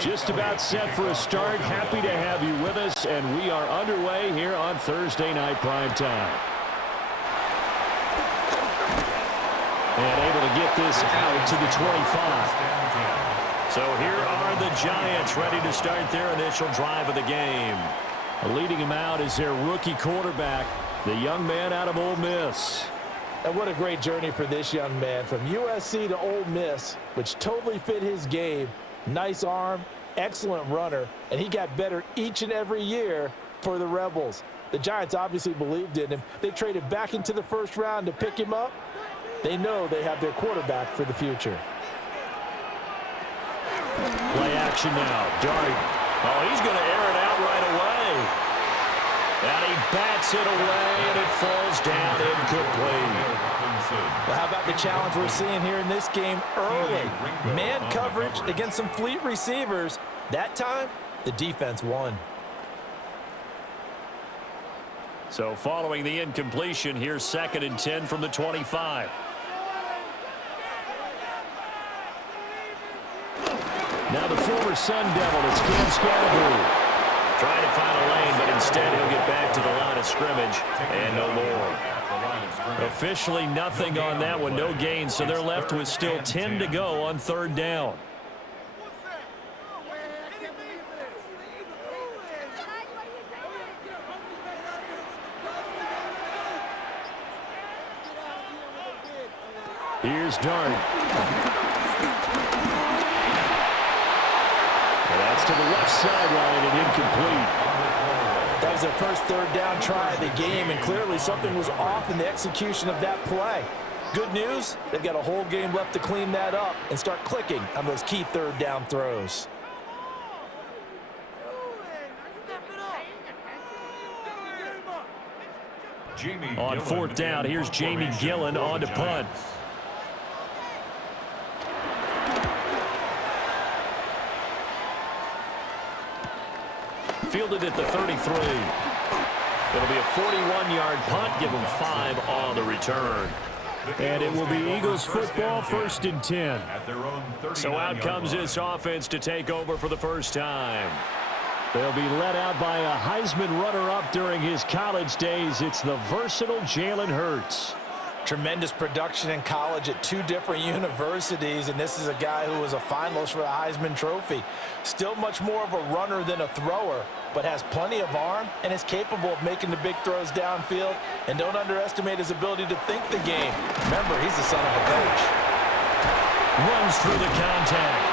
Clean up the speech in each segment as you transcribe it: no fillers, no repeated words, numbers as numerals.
Just about set for a start. Happy to have you with us, and we are underway here on Thursday Night Primetime. And able to get this out to the 25. So here are the Giants ready to start their initial drive of the game. Leading him out is their rookie quarterback, the young man out of Ole Miss. And what a great journey for this young man from USC to Ole Miss, which totally fit his game. Nice arm, excellent runner, and he got better each and every year for the Rebels. The Giants obviously believed in him. They traded back into the first round to pick him up. They know they have their quarterback for the future. Play action now. Dart. Oh, he's going to air it out right away. And he bats it away, and it falls down incomplete. Well, how about the challenge we're seeing here in this game early? Man coverage against some fleet receivers. That time, the defense won. So following the incompletion, here's 2nd and 10 from the 25. Now the former Sun Devil, it's Cam Scatterbrain. Trying to find a lane, but instead he'll get back to the line of scrimmage and no more. Officially nothing on that one, no gain, so they're left with still 10 to go on 3rd down. Here's Dart. And that's to the left sideline and incomplete. That was their first 3rd down try of the game, and clearly something was off in the execution of that play. Good news, they've got a whole game left to clean that up and start clicking on those key 3rd down throws. On 4th down, here's Jamie Gillen on to punt. Fielded at the 33. It'll be a 41-yard punt. Give them 5 on the return. And it will be Eagles football, 1st and 10. So out comes this offense to take over for the first time. They'll be led out by a Heisman runner-up during his college days. It's the versatile Jalen Hurts. Tremendous production in college at 2 different universities, and this is a guy who was a finalist for the Heisman Trophy. Still much more of a runner than a thrower, but has plenty of arm and is capable of making the big throws downfield. And don't underestimate his ability to think the game. Remember, he's the son of a coach. Runs through the contact.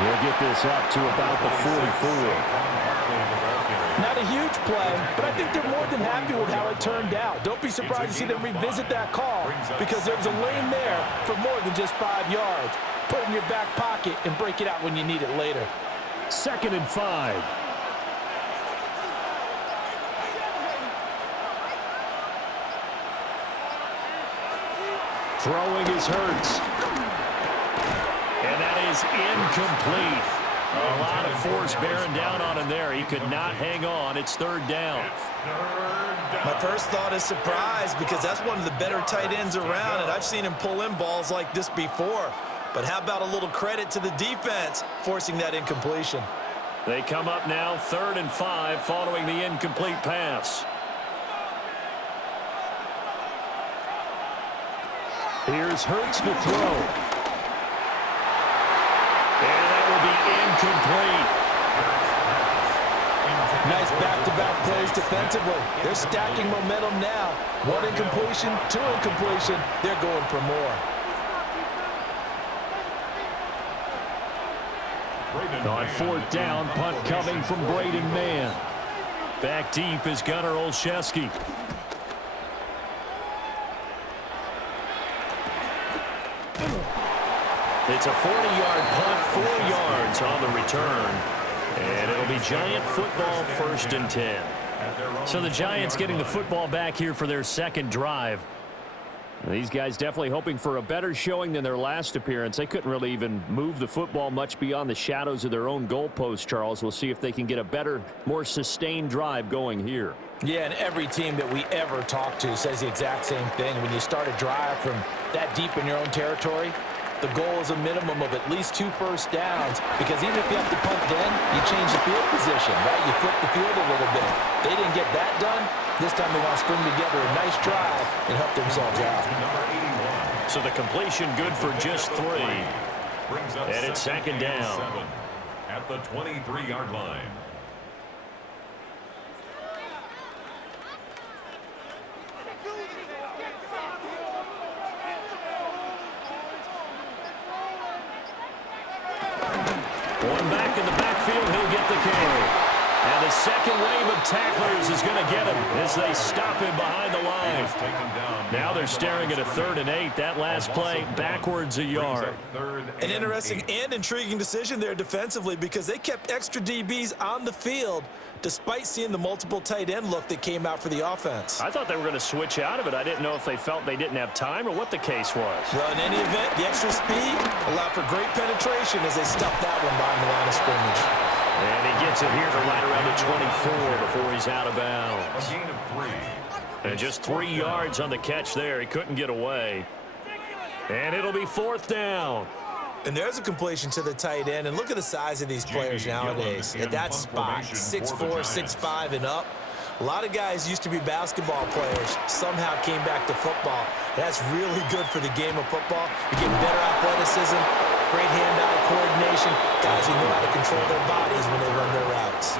We'll get this up to about the 44. Not a huge play, but I think they're more than happy with how it turned out. Don't be surprised to see them revisit that call, because there's a lane there for more than just 5 yards. Put it in your back pocket and break it out when you need it later. 2nd and 5. Throwing is Hurts. And that is incomplete. A lot of force bearing down on him there. He could not hang on. It's 3rd down. My first thought is surprise, because that's one of the better tight ends around, and I've seen him pull in balls like this before. But how about a little credit to the defense forcing that incompletion? They come up now 3rd and 5 following the incomplete pass. Here's Hurts to throw. And that will be incomplete. Nice back-to-back plays defensively. They're stacking momentum now. 1 incompletion, 2 incompletion. They're going for more. On 4th down, punt coming from Braden Mann. Back deep is Gunnar Olszewski. It's a 40-yard punt, 4 yards on the return. And it'll be Giant football, 1st and 10. So the Giants getting the football back here for their 2nd drive. These guys definitely hoping for a better showing than their last appearance. They couldn't really even move the football much beyond the shadows of their own goalpost, Charles. We'll see if they can get a better, more sustained drive going here. Yeah, and every team that we ever talk to says the exact same thing. When you start a drive from that deep in your own territory, the goal is a minimum of at least 2 first downs, because even if you have to punt then, you change the field position, right? You flip the field a little bit. They didn't get that done. This time they want to string together a nice drive and help themselves out. So the completion good for just 3. And it's second down. At the 23-yard line. One back in the backfield, he'll get the carry. And the second wave of tacklers is going to get him as they stop him behind the line. Now they're staring at a 3rd and 8. That last play backwards a yard. An interesting and intriguing decision there defensively, because they kept extra DBs on the field despite seeing the multiple tight end look that came out for the offense. I thought they were going to switch out of it. I didn't know if they felt they didn't have time or what the case was. Well, in any event, the extra speed allowed for great penetration as they stuffed that one behind the line of scrimmage. And he gets it here to right around the 24 before he's out of bounds. A gain of 3. And just 3 yards on the catch there. He couldn't get away. And it'll be 4th down. And there's a completion to the tight end. And look at the size of these players nowadays. At that spot, 6'4", 6'5", and up. A lot of guys used to be basketball players, somehow came back to football. That's really good for the game of football. You're getting better athleticism, great hand-eye coordination, guys who know how to control their bodies when they run their routes.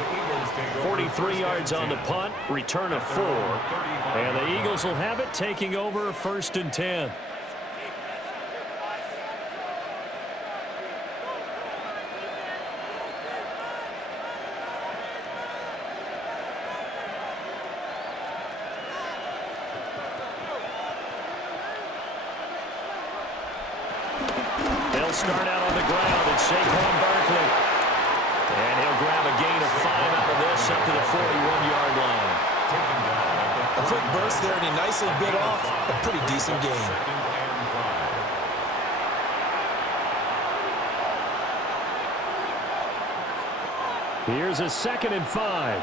43 yards on the punt, return of 4. And the Eagles will have it, taking over 1st and 10. Start out on the ground, it's Saquon Barkley. And he'll grab a gain of 5 out of this up to the 41-yard line. A quick burst there, and he nicely bit off a pretty decent gain. Here's a 2nd and 5.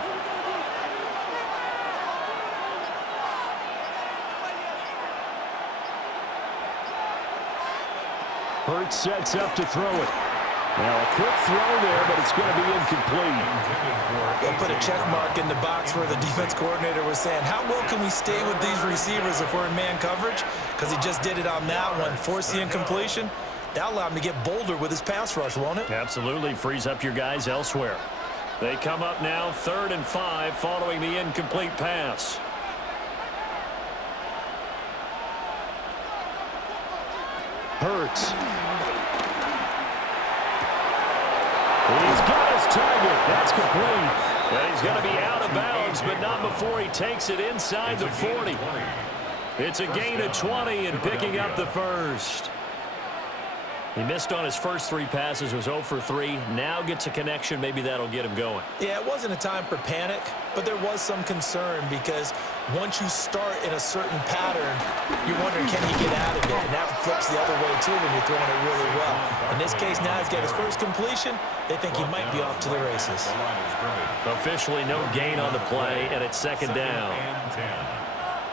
Hurts sets up to throw it. Now a quick throw there, but it's going to be incomplete. They'll put a check mark in the box where the defense coordinator was saying, how well can we stay with these receivers if we're in man coverage? Because he just did it on that one, force the incompletion. That'll allow him to get bolder with his pass rush, won't it? Absolutely, frees up your guys elsewhere. They come up now 3rd and 5 following the incomplete pass. Hurts. He's got his target. That's complete. And he's going to be out of bounds, but not before he takes it inside the 40. It's a gain of 20 and picking up the 1st. He missed on his first 3 passes, was 0 for 3. Now gets a connection. Maybe that'll get him going. Yeah, it wasn't a time for panic, but there was some concern because once you start in a certain pattern, you're wondering, can you get out of it? And that flips the other way, too, when you're throwing it really well. In this case, now he's got his first completion. They think he might be off to the races. Officially no gain on the play, and it's 2nd down.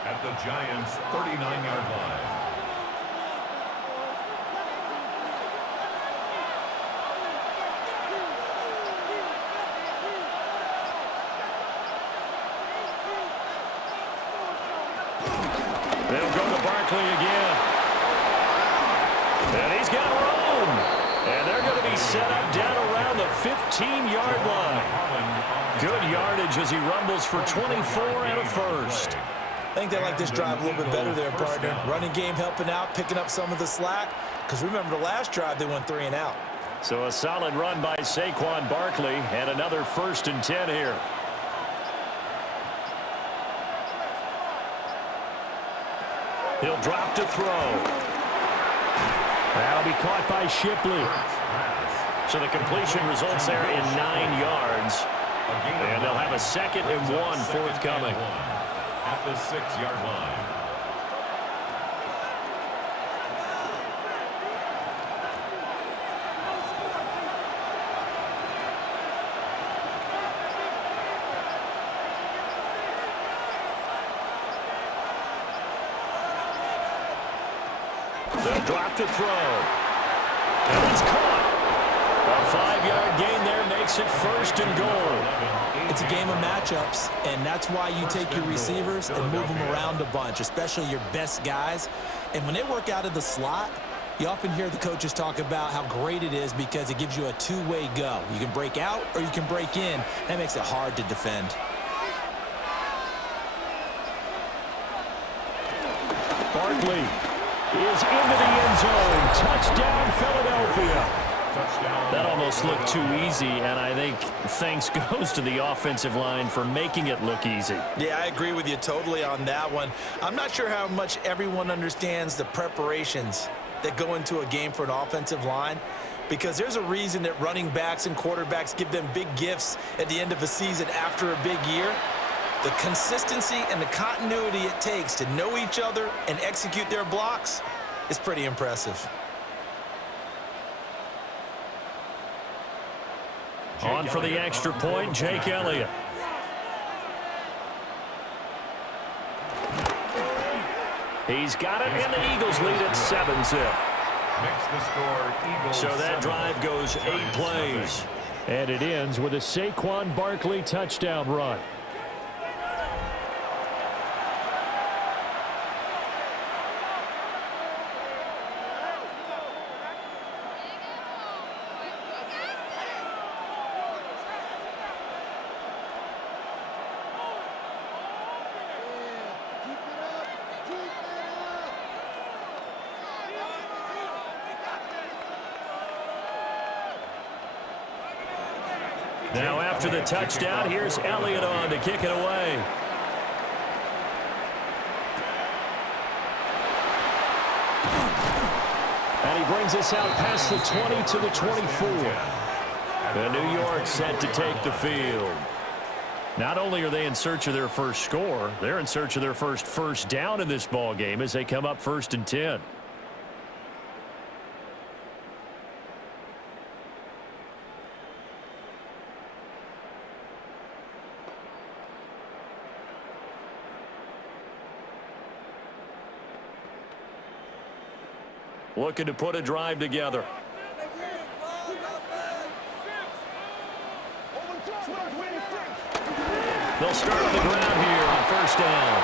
At the Giants' 39-yard line. They'll go to Barkley again. And he's got room. And they're going to be set up down around the 15-yard line. Good yardage as he rumbles for 24 and a 1st. I think they like this drive a little bit better there, partner. Running game helping out, picking up some of the slack. Because remember, the last drive, they went 3 and out. So a solid run by Saquon Barkley and another 1st and 10 here. He'll drop to throw. That'll be caught by Shipley. So the completion results there in 9 yards. And they'll have a 2nd and 1 forthcoming. At the 6-yard line. They'll drop to throw. And it's caught. A 5-yard gain there makes it first and goal. It's a game of matchups, and that's why you take your receivers and move them around a bunch, especially your best guys. And when they work out of the slot, you often hear the coaches talk about how great it is because it gives you a two-way go. You can break out or you can break in. That makes it hard to defend. Barkley is into the end zone. Touchdown, Philadelphia. That almost looked too easy, and I think thanks goes to the offensive line for making it look easy. Yeah, I agree with you totally on that one. I'm not sure how much everyone understands the preparations that go into a game for an offensive line, because there's a reason that running backs and quarterbacks give them big gifts at the end of a season after a big year. The consistency and the continuity it takes to know each other and execute their blocks is pretty impressive. On for the extra point, Jake Elliott. He's got it, and the Eagles lead at 7-zip. So that drive goes 8 plays. And it ends with a Saquon Barkley touchdown run. Now after the touchdown, here's Elliott on to kick it away. And he brings us out past the 20 to the 24. And New York set to take the field. Not only are they in search of their first score, they're in search of their first down in this ball game as they come up 1st and 10. Looking to put a drive together. They'll start on the ground here on 1st down.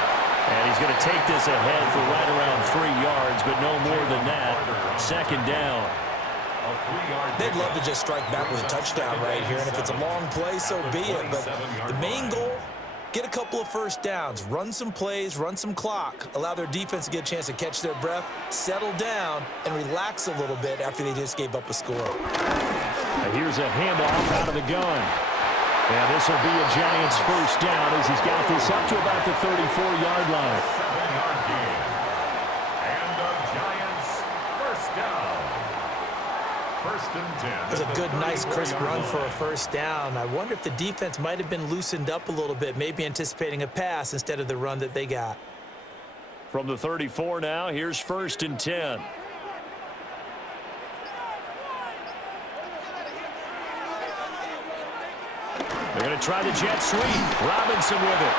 And he's going to take this ahead for right around 3 yards, but no more than that. 2nd down. They'd love to just strike back with a touchdown right here, and if it's a long play, so be it. But the main goal, get a couple of 1st downs, run some plays, run some clock, allow their defense to get a chance to catch their breath, settle down, and relax a little bit after they just gave up a score. Now here's a handoff out of the gun. And this will be a Giants 1st down as he's got this up to about the 34-yard line. 7-yard gain. And the Giants 1st down. 1st and 10. It was a good, nice, crisp run for a 1st down. I wonder if the defense might have been loosened up a little bit, maybe anticipating a pass instead of the run that they got. From the 34 now, here's 1st and 10. They're going to try the jet sweep. Robinson with it.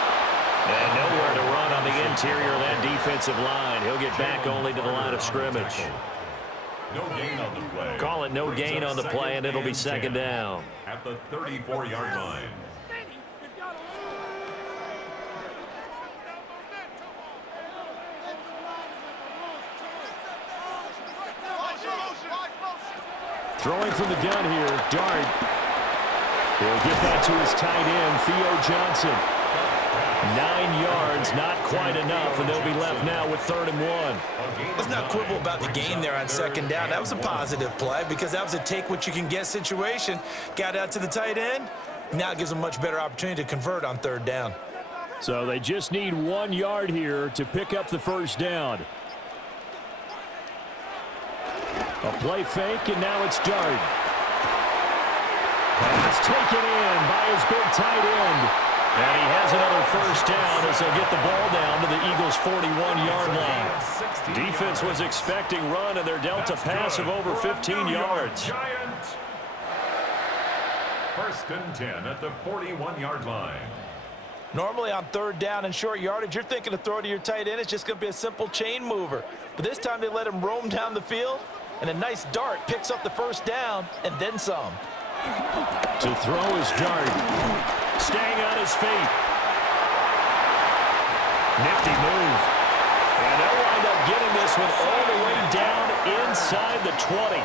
And nowhere to run on the interior of that defensive line. He'll get back only to the line of scrimmage. No gain on the play. Call it no gain on the play, and it'll be 2nd down. At the 34-yard line. Throwing from the gun here, Dart. He'll get that to his tight end, Theo Johnson. 9 yards, not quite enough, and they'll be left now with 3rd and 1. Let's not quibble about the gain there on 2nd down. That was a positive play because that was a take-what-you-can-get situation. Got out to the tight end. Now it gives them a much better opportunity to convert on 3rd down. So they just need 1 yard here to pick up the 1st down. A play fake, and now it's Dart. Pass taken in by his big tight end. And he has another 1st down as they'll get the ball down to the Eagles' 41-yard line. Defense was expecting run, and they're dealt a pass of over 15 yards. 1st and 10 at the 41-yard line. Normally on 3rd down and short yardage, you're thinking to throw to your tight end. It's just going to be a simple chain mover. But this time they let him roam down the field. and a nice dart picks up the first down and then some. To throw his dart. Staying on his feet. Nifty move. And they'll wind up getting this one all the way down inside the 20.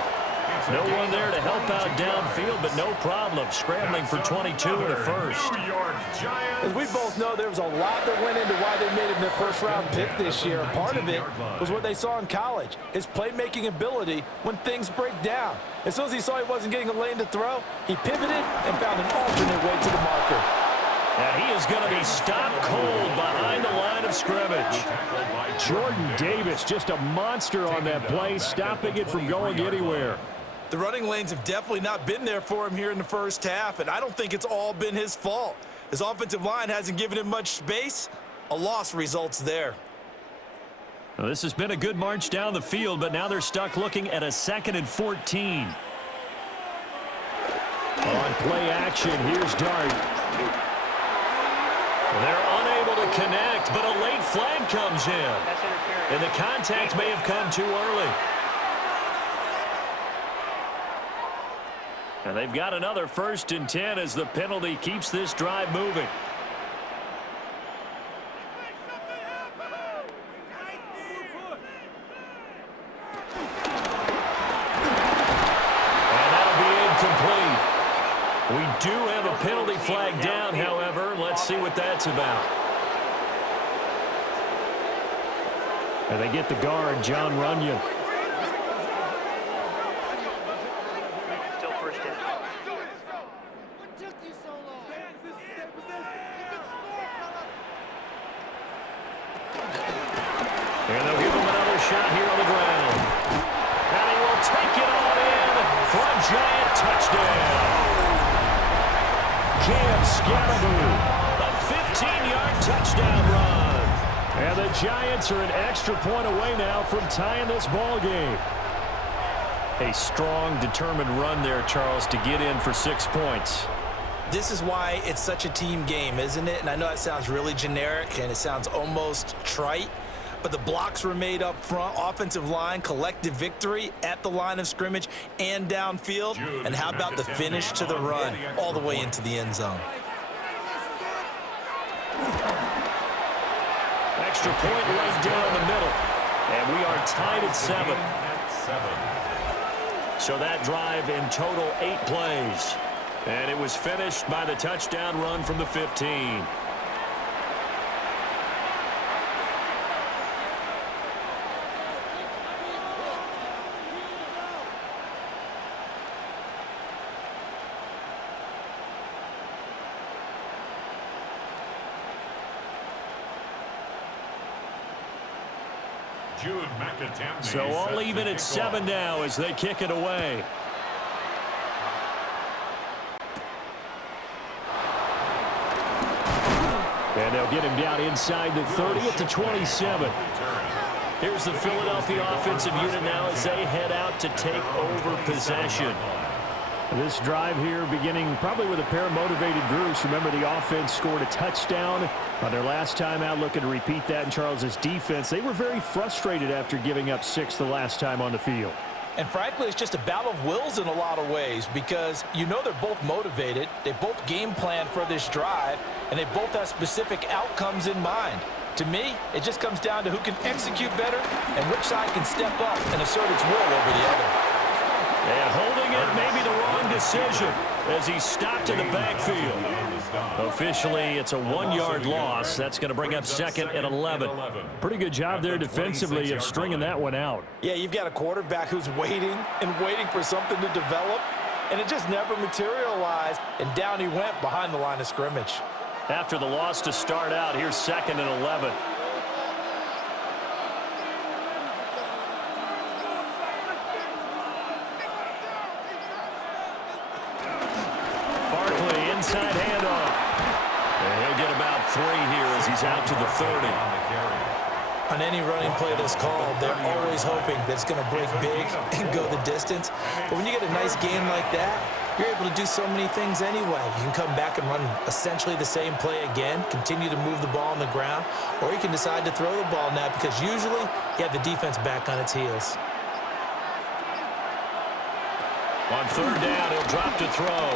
No one there to help out downfield, but no problem. Scrambling for 22 in the first. As we both know, there was a lot that went into why they made him their first-round pick this year. And part of it was what they saw in college, his playmaking ability when things break down. As soon as he saw he wasn't getting a lane to throw, he pivoted and found an alternate way to the marker. And he is going to be stopped cold behind the line of scrimmage. Jordan Davis, just a monster on that play, stopping it from going anywhere. The running lanes have definitely not been there for him here in the first half, and I don't think it's all been his fault. His offensive line hasn't given him much space. A loss results there. Well, this has been a good march down the field, but now they're stuck looking at a 2nd and 14. On play action, here's Dart. They're unable to connect, but a late flag comes in. And the contact may have come too early. And they've got another 1st and 10 as the penalty keeps this drive moving. And that'll be incomplete. We do have a penalty flag down, however. Let's see what that's about. And they get the guard, John Runyon. And they'll give him another shot here on the ground. And he will take it all in for a giant touchdown. Cam Scatterboo, a 15-yard touchdown run. And the Giants are an extra point away now from tying this ball game. A strong, determined run there, Charles, to get in for 6 points. This is why it's such a team game, isn't it? And I know that sounds really generic and it sounds almost trite, but the blocks were made up front, offensive line, collective victory at the line of scrimmage and downfield. And how about the finish to the run all the way into the end zone? Extra point right down the middle. And we are tied at 7. So that drive in total 8 plays. And it was finished by the touchdown run from the 15. So all even at 7 now as they kick it away. And they'll get him down inside the 30 at the 27. Here's the Philadelphia offensive unit now as they head out to take over possession. This drive here beginning probably with a pair of motivated groups. Remember, the offense scored a touchdown on their last time out, looking to repeat that in Charles's defense. They were very frustrated after giving up 6 the last time on the field. And frankly, it's just a battle of wills in a lot of ways because you know they're both motivated, they both game plan for this drive, and they both have specific outcomes in mind. To me, it just comes down to who can execute better and which side can step up and assert its will over the other. And holding it may be the wrong decision as he stopped in the backfield. Officially, it's a 1-yard loss. That's going to bring up 2nd and 11. Pretty good job there defensively of stringing that one out. Yeah, you've got a quarterback who's waiting and waiting for something to develop, and it just never materialized, and down he went behind the line of scrimmage. After the loss to start out, here's 2nd and 11. Inside handoff. And he'll get about 3 here as he's out to the 30. On any running play that's called, they're always hoping that it's going to break big and go the distance. But when you get a nice game like that, you're able to do so many things anyway. You can come back and run essentially the same play again, continue to move the ball on the ground, or you can decide to throw the ball now because usually you have the defense back on its heels. On third down, he'll drop to throw.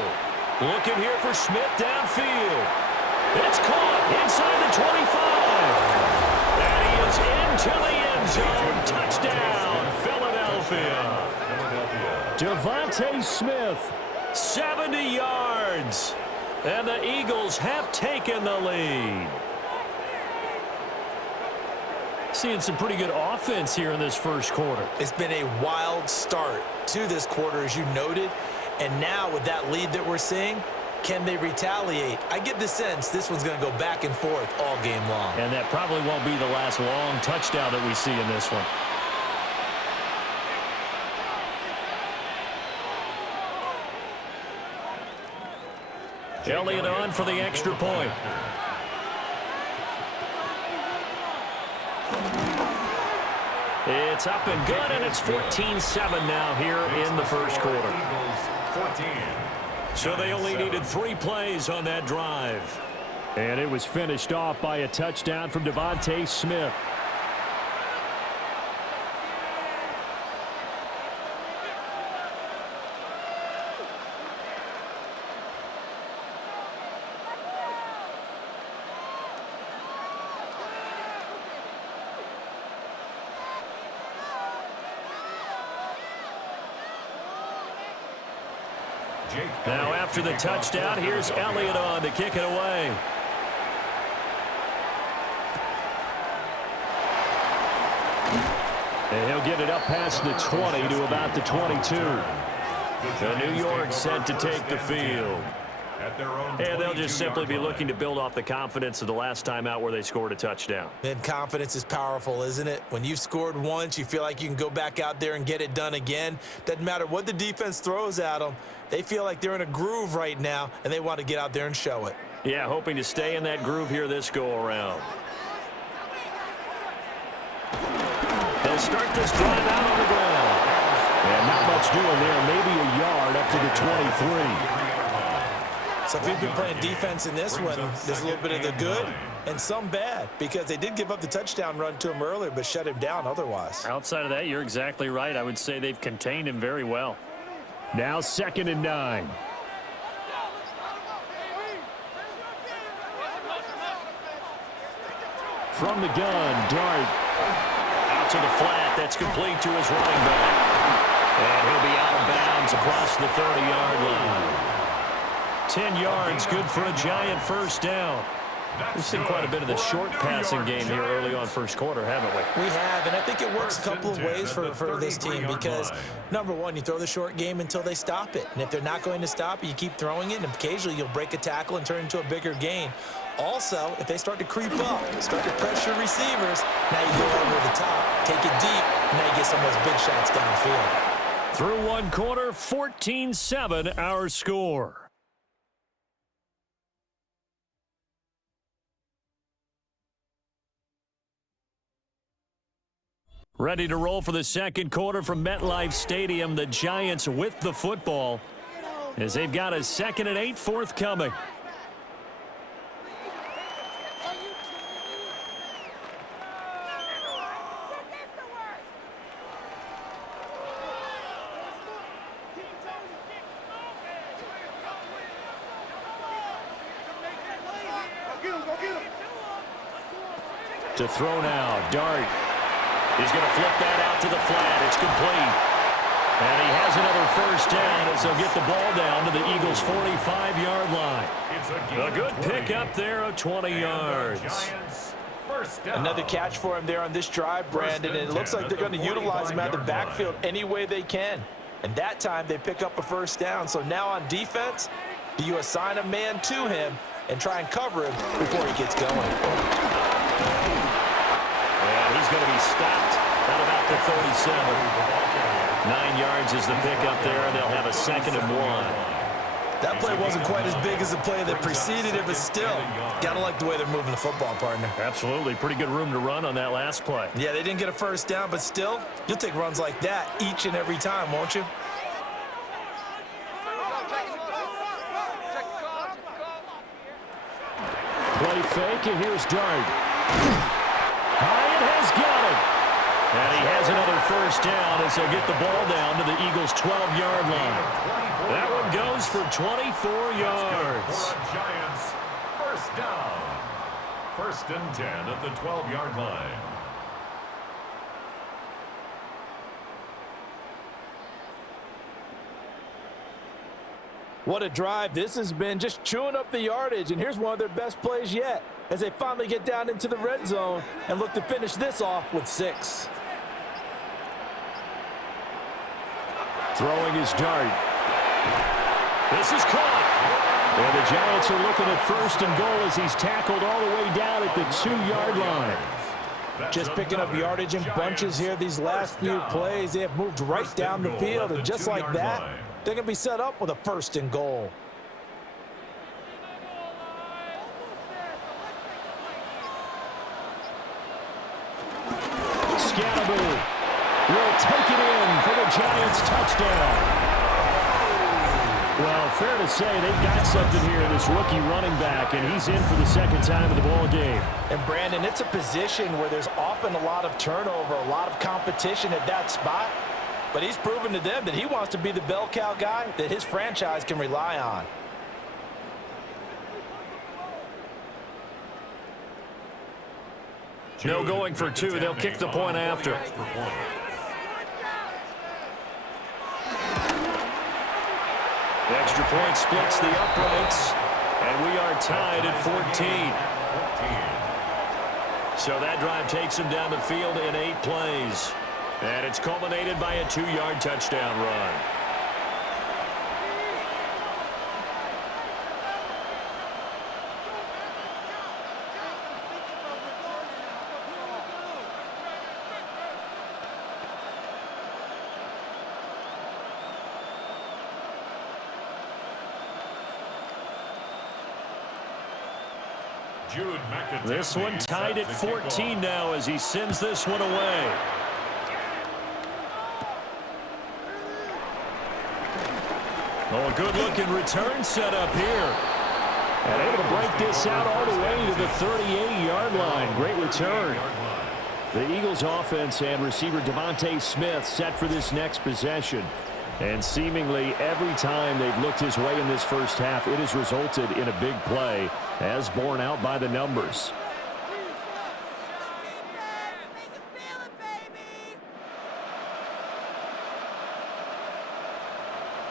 Looking here for Smith downfield. It's caught inside the 25. And he is into the end zone. Touchdown, Philadelphia. Devontae Smith, 70 yards. And the Eagles have taken the lead. Seeing some pretty good offense here in this first quarter. It's been a wild start to this quarter, as you noted. And now with that lead that we're seeing, can they retaliate? I get the sense this one's going to go back and forth all game long. And that probably won't be the last long touchdown that we see in this one. Elliott on for the extra point. It's up and good, and it's 14-7 now here in the first quarter. So they only needed 3 plays on that drive. And it was finished off by a touchdown from Devontae Smith. Now after the touchdown, here's Elliott on to kick it away. And he'll get it up past the 20 to about the 22. The New York set to take the field. And they'll just simply be looking to build off the confidence of the last time out where they scored a touchdown. And confidence is powerful, isn't it? When you've scored once, you feel like you can go back out there and get it done again. Doesn't matter what the defense throws at them. They feel like they're in a groove right now, and they want to get out there and show it. Yeah, hoping to stay in that groove here this go-around. They'll start this drive out on the ground. And not much doing there, maybe a yard up to the 23. So if you've been playing defense in this one, there's a little bit of the good and some bad, because they did give up the touchdown run to him earlier but shut him down otherwise. Outside of that, you're exactly right. I would say they've contained him very well. Now 2nd and 9. From the gun, Dart. Out to the flat. That's complete to his running back. And he'll be out of bounds across the 30-yard line. 10 yards, good for a Giant first down. We've seen quite a bit of the short passing game here early on first quarter, haven't we? We have, and I think it works a couple of ways for this team because, number one, you throw the short game until they stop it. And if they're not going to stop it, you keep throwing it, and occasionally you'll break a tackle and turn it into a bigger gain. Also, if they start to creep up, start to pressure receivers, now you go over the top, take it deep, and now you get some of those big shots downfield. Through one quarter, 14-7 our score. Ready to roll for the second quarter from MetLife Stadium. The Giants with the football as they've got a 2nd and 8 forthcoming. To throw now, Dart. He's going to flip that out to the flat. It's complete. And he has another first down as they'll get the ball down to the Eagles' 45-yard line. A good pickup there of 20 yards. Another catch for him there on this drive, Brandon, and it looks like they're going to utilize him out of the backfield any way they can. And that time they pick up a first down. So now on defense, do you assign a man to him and try and cover him before he gets going? And he's going to be stopped at about the 37. 9 yards is the pickup there, and they'll have a 2nd and 1. That play wasn't quite as big as the play that preceded it, but still, got to like the way they're moving the football, partner. Absolutely. Pretty good room to run on that last play. Yeah, they didn't get a first down, but still, you'll take runs like that each and every time, won't you? Play fake, and here's Dart. Hyatt has got it. And he has another first down as they'll get the ball down to the Eagles' 12-yard line. That one goes for 24 yards. Giants, first down. First and 10 at the 12-yard line. What a drive this has been, just chewing up the yardage. And here's one of their best plays yet as they finally get down into the red zone and look to finish this off with 6. Throwing his dart. This is caught. And the Giants are looking at first and goal as he's tackled all the way down at the 2-yard line. Just picking up yardage in bunches here these last few plays. They have moved right down the field, and just like that, they're going to be set up with a first and goal. Scannable will take it in for the Giants touchdown. Well, fair to say they've got something here in this rookie running back, and he's in for the second time in the ball game. And Brandon, it's a position where there's often a lot of turnover, a lot of competition at that spot. But he's proven to them that he wants to be the bell cow guy that his franchise can rely on. No going for 2. They'll kick the point after. The extra point splits the uprights, and we are tied at 14. So that drive takes him down the field in 8 plays. And it's culminated by a 2-yard touchdown run. This one tied at 14 now as he sends this one away. Oh, a good-looking return set up here. And able to break this out all the way to the 38-yard line. Great return. The Eagles offense and receiver Devontae Smith set for this next possession. And seemingly every time they've looked his way in this first half, it has resulted in a big play, as borne out by the numbers.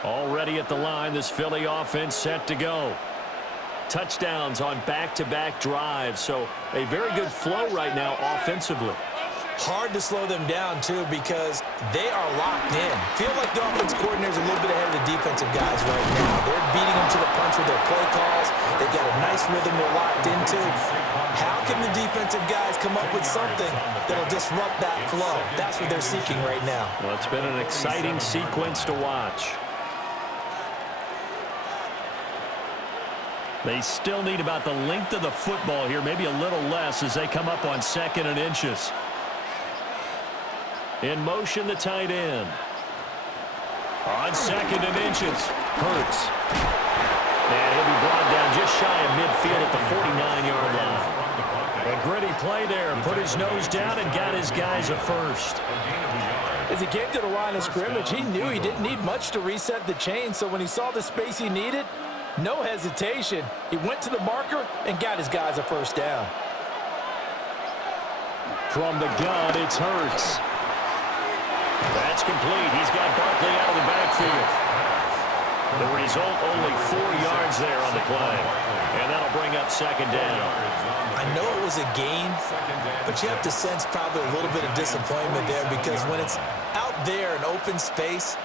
Already at the line, this Philly offense set to go. Touchdowns on back-to-back drives, so a very good flow right now offensively. Hard to slow them down, too, because they are locked in. Feel like the offense coordinator's a little bit ahead of the defensive guys right now. They're beating them to the punch with their play calls. They've got a nice rhythm they're locked into. How can the defensive guys come up with something that'll disrupt that flow? That's what they're seeking right now. Well, it's been an exciting sequence to watch. They still need about the length of the football here, maybe a little less as they come up on 2nd and inches. In motion, the tight end. On 2nd and inches, Hurts. And he'll be brought down just shy of midfield at the 49-yard line. A gritty play there. Put his nose down and got his guys a first. As he came to the line of scrimmage, he knew he didn't need much to reset the chain, so when he saw the space he needed, no hesitation. He went to the marker and got his guys a first down. From the gun, it's Hurts. That's complete. He's got Barkley out of the backfield. The result, only 4 yards there on the play. And that'll bring up 2nd down. I know it was a gain, but you have to sense probably a little bit of disappointment there because when it's out there in open space,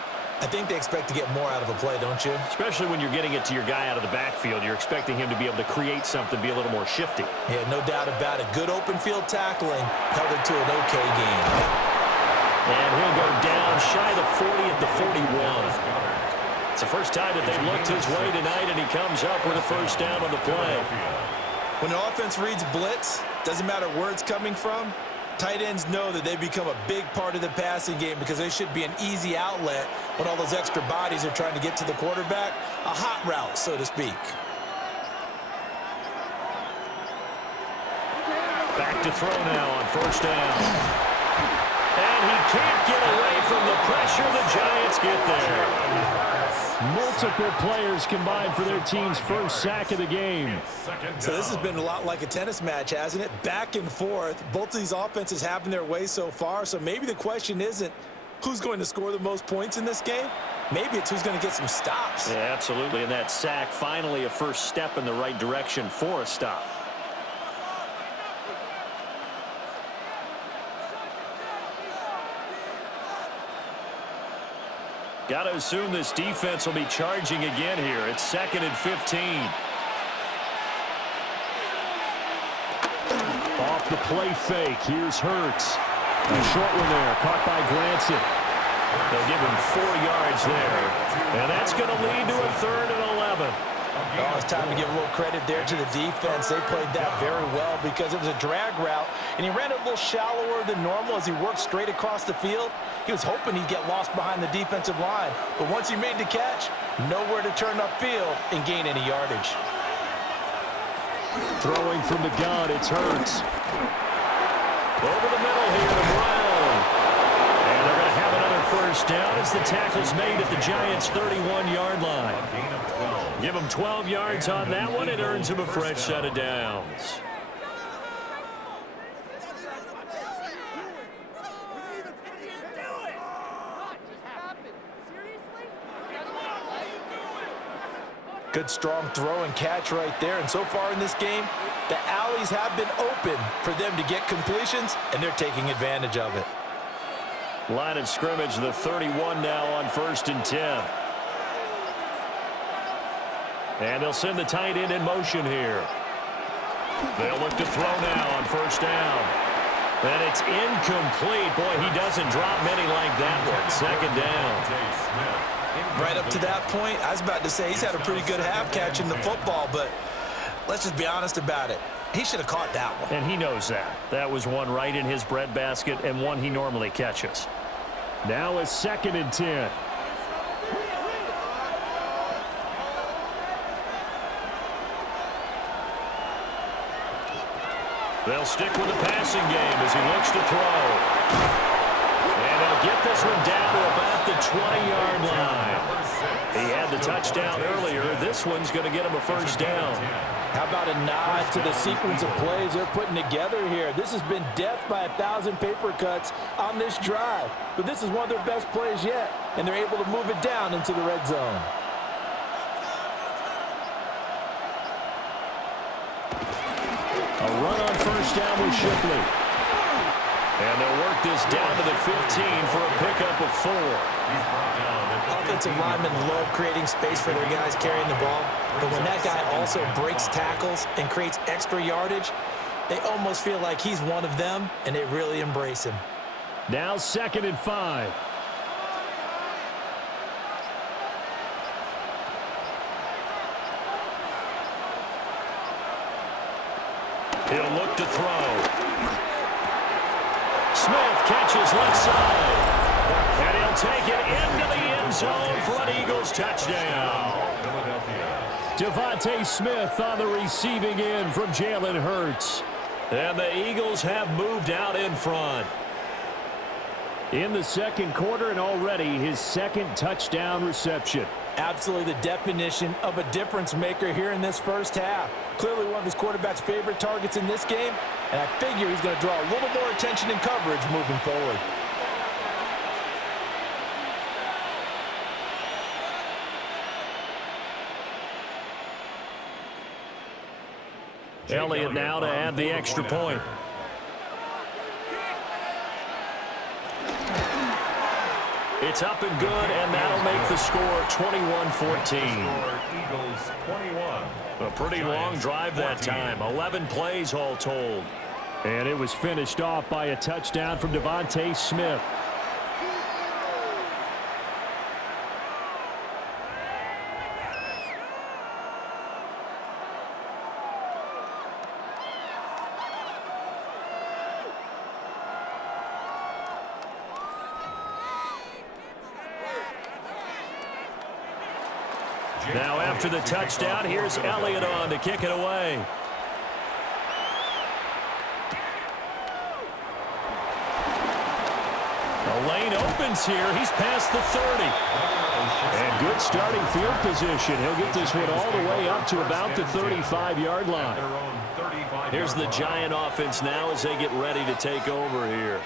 I think they expect to get more out of a play, don't you? Especially when you're getting it to your guy out of the backfield. You're expecting him to be able to create something, be a little more shifty. Yeah, no doubt about it. Good open field tackling held it to an okay gain. And he'll go down shy of the 40 at the 41. It's the first time that they've looked his way tonight, and he comes up with a first down on the play. When the offense reads blitz, doesn't matter where it's coming from, tight ends know that they become a big part of the passing game because they should be an easy outlet when all those extra bodies are trying to get to the quarterback. A hot route, so to speak. Back to throw now on first down. And he can't get away from the pressure. The Giants get there. Multiple players combined for their team's first sack of the game. So this has been a lot like a tennis match, hasn't it? Back and forth. Both of these offenses having their way so far. So maybe the question isn't who's going to score the most points in this game. Maybe it's who's going to get some stops. Yeah, absolutely. And that sack, finally a first step in the right direction for a stop. Got to assume this defense will be charging again here. It's 2nd and 15. Off the play fake. Here's Hurts. A short one there. Caught by Granson. They'll give him 4 yards there. And that's going to lead to a 3rd and 11. Oh, it's time to give a little credit there to the defense. They played that very well because it was a drag route, and he ran it a little shallower than normal as he worked straight across the field. He was hoping he'd get lost behind the defensive line, but once he made the catch, nowhere to turn upfield and gain any yardage. Throwing from the gun, it's Hurts. Over the middle here to Brown. And they're going to have another first down as the tackle's made at the Giants' 31-yard line. Give him 12 yards on that one. It earns him a fresh set of downs. Good strong throw and catch right there. And so far in this game, the alleys have been open for them to get completions, and they're taking advantage of it. Line of scrimmage, the 31 now on 1st and 10. And they'll send the tight end in motion here. They'll look to throw now on 1st down. And it's incomplete. Boy, he doesn't drop many like that one. 2nd down. Right up to that point, I was about to say he's had a pretty good half catching the football, but let's just be honest about it. He should have caught that one. And he knows that. That was one right in his breadbasket and one he normally catches. Now a 2nd and 10. They'll stick with the passing game as he looks to throw. And they'll get this one down to about the 20-yard line. He had the touchdown earlier. This one's going to get him a first down. How about a nod to the sequence of plays they're putting together here? This has been death by 1,000 paper cuts on this drive. But this is one of their best plays yet, and they're able to move it down into the red zone. A run on 1st down with Shipley. And they'll work this down to the 15 for a pickup of 4. Offensive linemen love creating space for their guys carrying the ball, but when that guy also breaks tackles and creates extra yardage, they almost feel like he's one of them, and they really embrace him. Now 2nd and 5. He'll look to throw. Smith catches left side. And he'll take it into the end zone for an Eagles touchdown. Devontae Smith on the receiving end from Jalen Hurts. And the Eagles have moved out in front. In the 2nd quarter, and already his 2nd touchdown reception. Absolutely the definition of a difference maker here in this first half. Clearly one of his quarterback's favorite targets in this game, and I figure he's going to draw a little more attention and coverage moving forward. Elliott now to add the extra point. It's up and good, and that'll make the score 21-14. Eagles 21. A pretty long drive that time. 11 plays all told. And it was finished off by a touchdown from Devontae Smith. Now after the touchdown, here's Elliott on to kick it away. The lane opens here. He's past the 30. And good starting field position. He'll get this one all the way up to about the 35-yard line. Here's the Giant offense now as they get ready to take over here.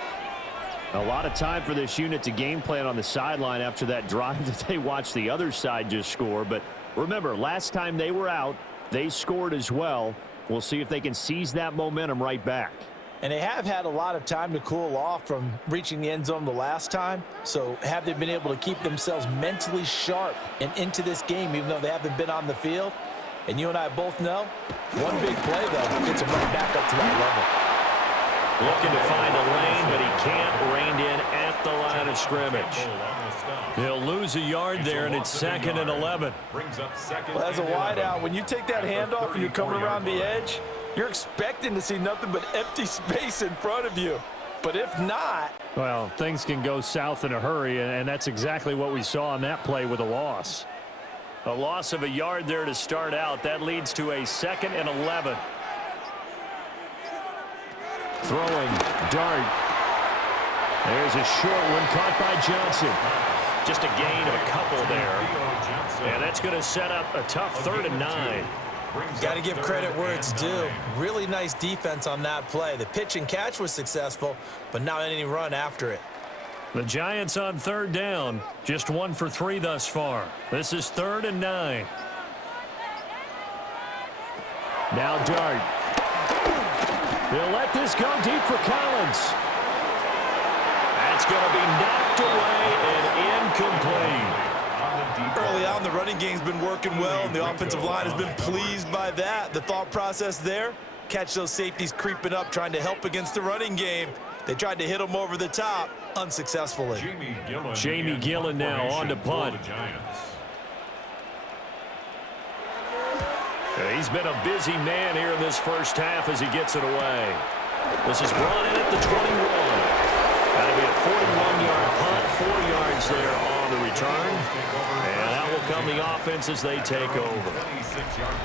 A lot of time for this unit to game plan on the sideline after that drive that they watched the other side just score. But remember, last time they were out, they scored as well. We'll see if they can seize that momentum right back. And they have had a lot of time to cool off from reaching the end zone the last time. So have they been able to keep themselves mentally sharp and into this game, even though they haven't been on the field? And you and I both know, one big play, though, gets them right back up to that level. Looking to find a lane, but he can't rein in at the line of scrimmage. He'll lose a yard there, and it's 2nd and 11. Well, as a wideout, when you take that handoff and you're coming around the edge, you're expecting to see nothing but empty space in front of you. But if not... Well, things can go south in a hurry, and that's exactly what we saw on that play with a loss. A loss of a yard there to start out. That leads to a 2nd and 11. Throwing, dart. There's a short one caught by Johnson. Just a gain of a couple there. And that's going to set up a tough 3rd and 9. Got to give credit where it's due. Really nice defense on that play. The pitch and catch was successful, but not any run after it. The Giants on 3rd down. Just 1 for 3 thus far. This is 3rd and 9. Now dart. They'll let this go deep for Collins. That's going to be knocked away and incomplete. Early on, the running game's been working well, and the offensive line has been pleased by that. The thought process there, catch those safeties creeping up, trying to help against the running game. They tried to hit them over the top, unsuccessfully. Jamie Gillen now on to punt. He's been a busy man here in this first half as he gets it away. This is brought in at the 21. That'll be a 41-yard punt, 4 yards there on the return. And out will come the offense as they take over.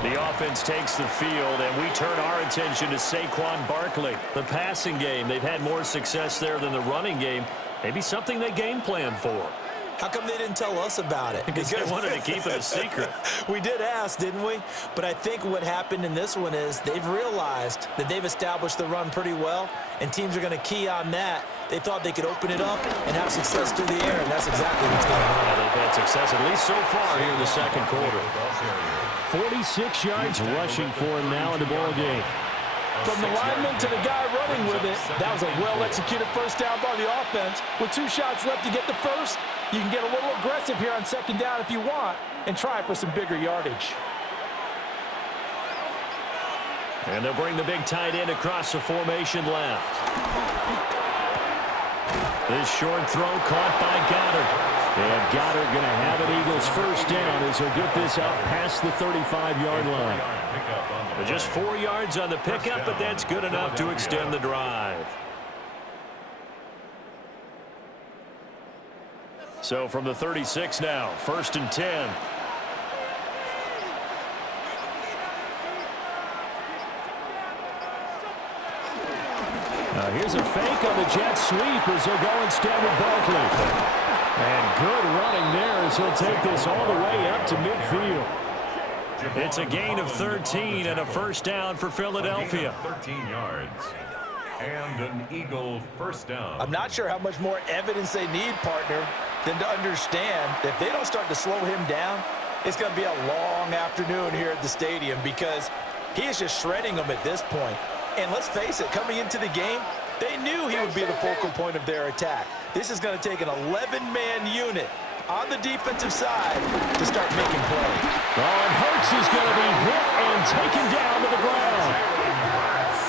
The offense takes the field, and we turn our attention to Saquon Barkley. The passing game, they've had more success there than the running game. Maybe something they game plan for. How come they didn't tell us about it? Because they wanted to keep it a secret. We did ask, didn't we? But I think what happened in this one is they've realized that they've established the run pretty well, and teams are going to key on that. They thought they could open it up and have success through the air, and that's exactly what's going on. Yeah, they've had success, at least so far here in the second quarter. 46 yards rushing for him now in the ball game. From the lineman to the guy running with it, that was a well-executed first down by the offense. With 2 shots left to get the first, you can get a little aggressive here on 2nd down if you want and try for some bigger yardage. And they'll bring the big tight end across the formation left. This short throw caught by Goddard. And Goddard going to have an Eagles first down as he'll get this out past the 35-yard line. Just 4 yards on the pickup, but that's good enough to extend the drive. So from the 36 now, 1st and 10. Here's a fake on the jet sweep as they'll go instead with Barkley. And good running there as he'll take this all the way up to midfield. It's a gain of 13 and a first down for Philadelphia. 13 yards. And an Eagle first down. I'm not sure how much more evidence they need, partner, than to understand that if they don't start to slow him down, it's going to be a long afternoon here at the stadium because he is just shredding them at this point. And let's face it, coming into the game, they knew he would be the focal point of their attack. This is going to take an 11-man unit on the defensive side to start making plays. Oh, and Hurts is going to be hit and taken down to the ground.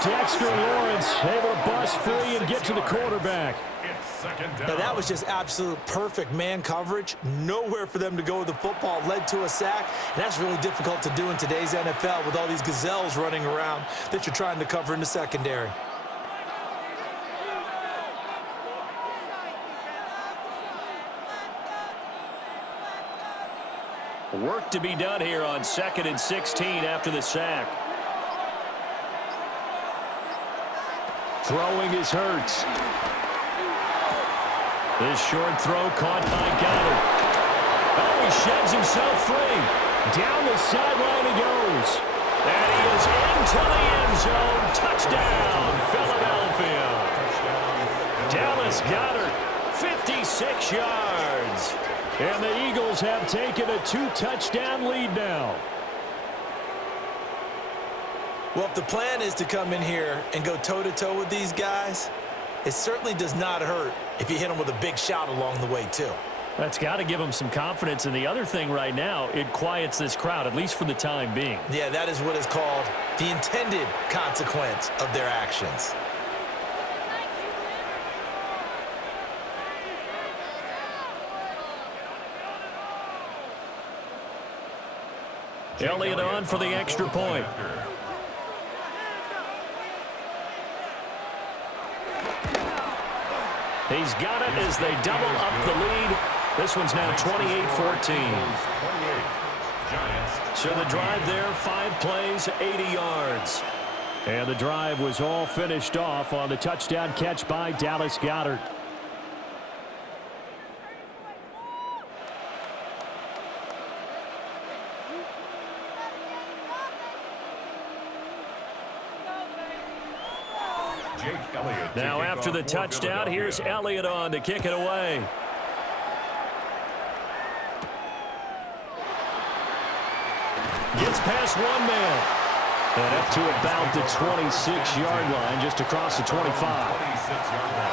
Dexter Lawrence able to bust free and get to the quarterback. Now that was just absolute perfect man coverage. Nowhere for them to go with the football. Led to a sack. And that's really difficult to do in today's NFL with all these gazelles running around that you're trying to cover in the secondary. Work to be done here on 2nd and 16 after the sack. Throwing is Hurts. This short throw caught by Goddard. Oh, he sheds himself free. Down the sideline he goes. And he is into the end zone. Touchdown, Philadelphia. Dallas Goedert, 56 yards. And the Eagles have taken a 2-touchdown lead now. Well, if the plan is to come in here and go toe-to-toe with these guys, it certainly does not hurt if you hit them with a big shout along the way, too. That's got to give them some confidence. And the other thing right now, it quiets this crowd, at least for the time being. Yeah, that is what is called the intended consequence of their actions. Elliott on for the extra point. He's got it as they double up the lead. This one's now 28-14. So the drive there, 5 plays, 80 yards. And the drive was all finished off on the touchdown catch by Dallas Goedert. Now after the touchdown, here's Elliott on to kick it away. Gets past one man. And up to about the 26-yard line, just across the 25.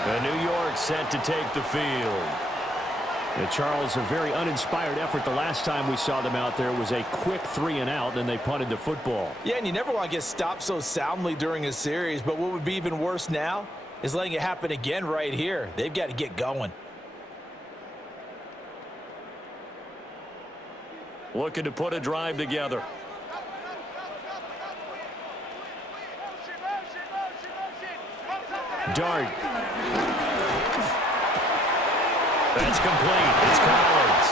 And New York set to take the field. And Charles, a very uninspired effort the last time we saw them out there was a quick 3-and-out, then they punted the football. Yeah, and you never want to get stopped so soundly during a series, but what would be even worse now is letting it happen again right here. They've got to get going. Looking to put a drive together. Dart. That's complete. It's Collins.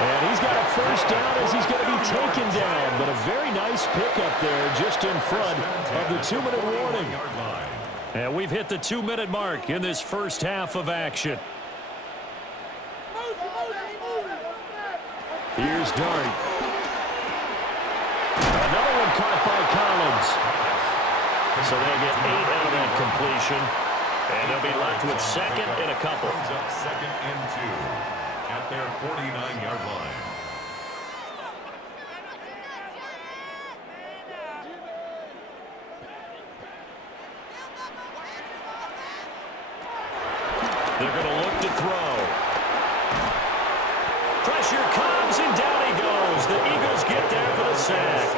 And he's got a first down as he's going to be taken down. But a very nice pickup there just in front of the 2-minute warning. And we've hit the 2-minute mark in this first half of action. Here's Dart. Another one caught by Collins. So they'll get 8 out of that completion. And they'll be left with second and a couple. Second and 2 at their 49-yard line. They're going to look to throw. Pressure comes, and down he goes. The Eagles get there for the sack.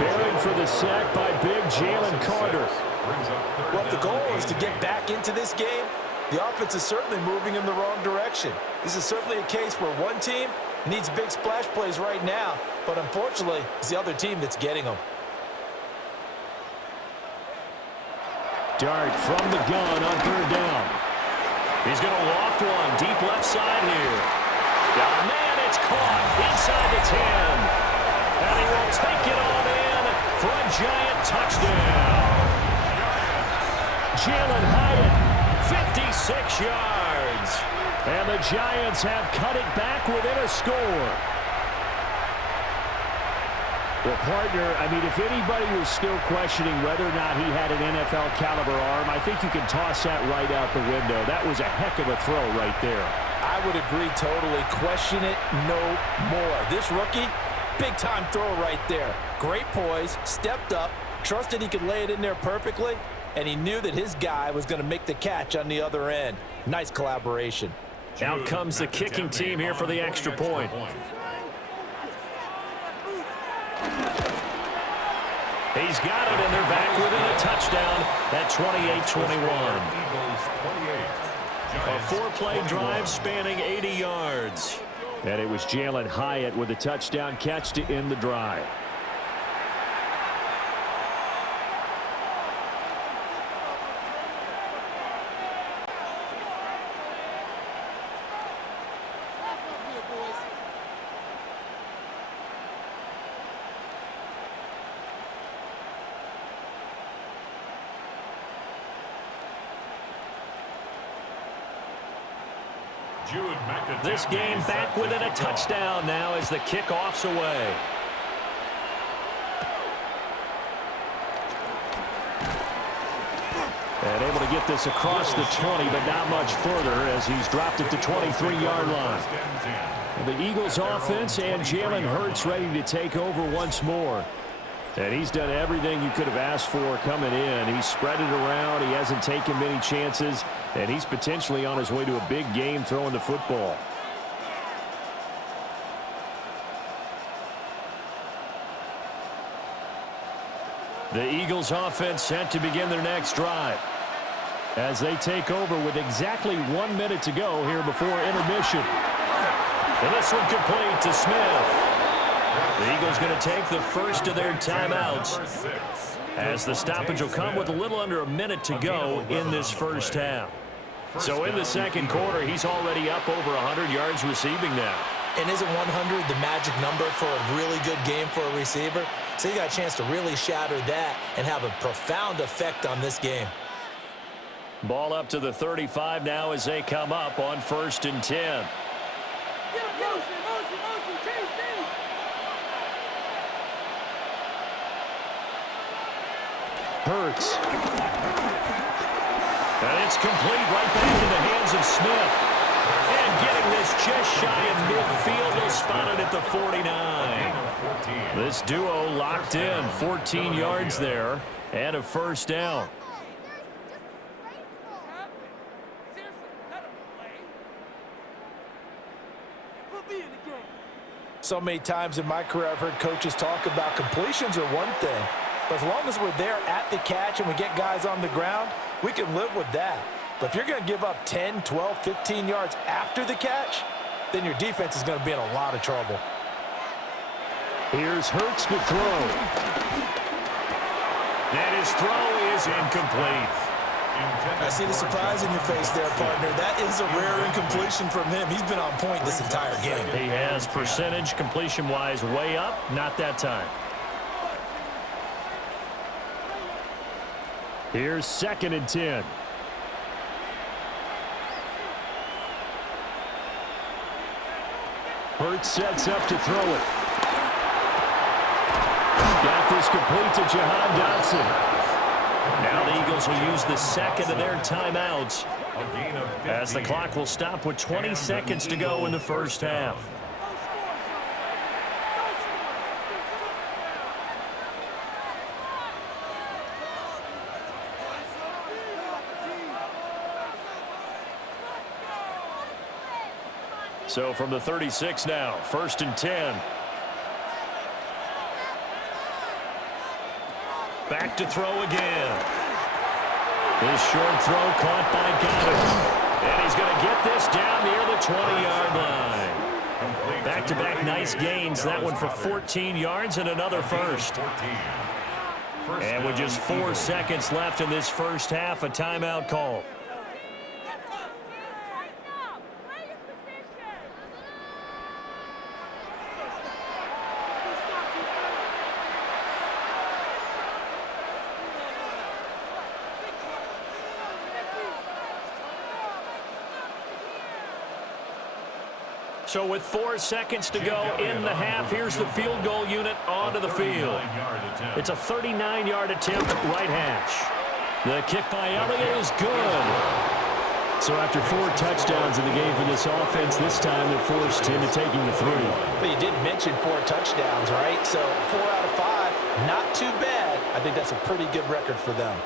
Buried for the sack by big Jalen Carter. Well, if the goal is to get back into this game, the offense is certainly moving in the wrong direction. This is certainly a case where one team needs big splash plays right now, but unfortunately, it's the other team that's getting them. Dart from the gun on 3rd down. He's going to loft one deep left side here. Oh, man, it's caught inside the 10. And he will take it on in for a Giant touchdown. Jalen Hyatt, 56 yards. and the Giants have cut it back within a score. Well, partner, I mean, if anybody was still questioning whether or not he had an NFL caliber arm, I think you can toss that right out the window. That was a heck of a throw right there. I would agree totally. Question it no more. This rookie, big-time throw right there. Great poise, stepped up, trusted he could lay it in there perfectly, and he knew that his guy was going to make the catch on the other end. Nice collaboration. Out comes the kicking team here for the extra point. He's got it, and they're back within a touchdown at 28-21. A four-play drive spanning 80 yards. And it was Jalen Hyatt with a touchdown catch to end the drive. This game back within a touchdown now as the kickoff's away. And able to get this across the 20, but not much further as he's dropped it to 23-yard line. The Eagles offense and Jalen Hurts ready to take over once more. And he's done everything you could have asked for coming in. He's spread it around. He hasn't taken many chances. And he's potentially on his way to a big game throwing the football. The Eagles offense set to begin their next drive as they take over with exactly 1 minute to go here before intermission. And this one complete to Smith. The Eagles going to take the first of their timeouts as the stoppage will come with a little under a minute to go in this first half. So in the second quarter, he's already up over 100 yards receiving now. And isn't 100 the magic number for a really good game for a receiver? So you got a chance to really shatter that and have a profound effect on this game. Ball up to the 35 now as they come up on 1st and 10. Hurts. And it's complete right back in the hands of Smith. And getting this just shy of midfield, he'll spot it at the 49. This duo locked in, 14 yards there, and a first down. So many times in my career I've heard coaches talk about completions are one thing, but as long as we're there at the catch and we get guys on the ground, we can live with that. But if you're going to give up 10, 12, 15 yards after the catch, then your defense is going to be in a lot of trouble. Here's Hurts to throw. And his throw is incomplete. I see the surprise in your face there, partner. That is a rare incompletion from him. He's been on point this entire game. He has percentage completion-wise way up, not that time. Here's 2nd and 10. Hurts sets up to throw it. Got this complete to Jahan Dotson. Now the Eagles will use the second of their timeouts as the clock will stop with 20 seconds to go in the first half. So from the 36 now, 1st and 10. Back to throw again. This short throw caught by Goddard. And he's going to get this down near the 20-yard line. Back-to-back nice gains. That one for 14 yards and another first. And with just 4 seconds left in this first half, a timeout call. So with 4 seconds to go in the half, here's the field goal unit onto the field. It's a 39-yard attempt at right hash. The kick by Elliott is good. So after 4 touchdowns in the game for this offense, this time they're forced into taking the 3. But you did mention 4 touchdowns, right? So 4 out of 5, not too bad. I think that's a pretty good record for them.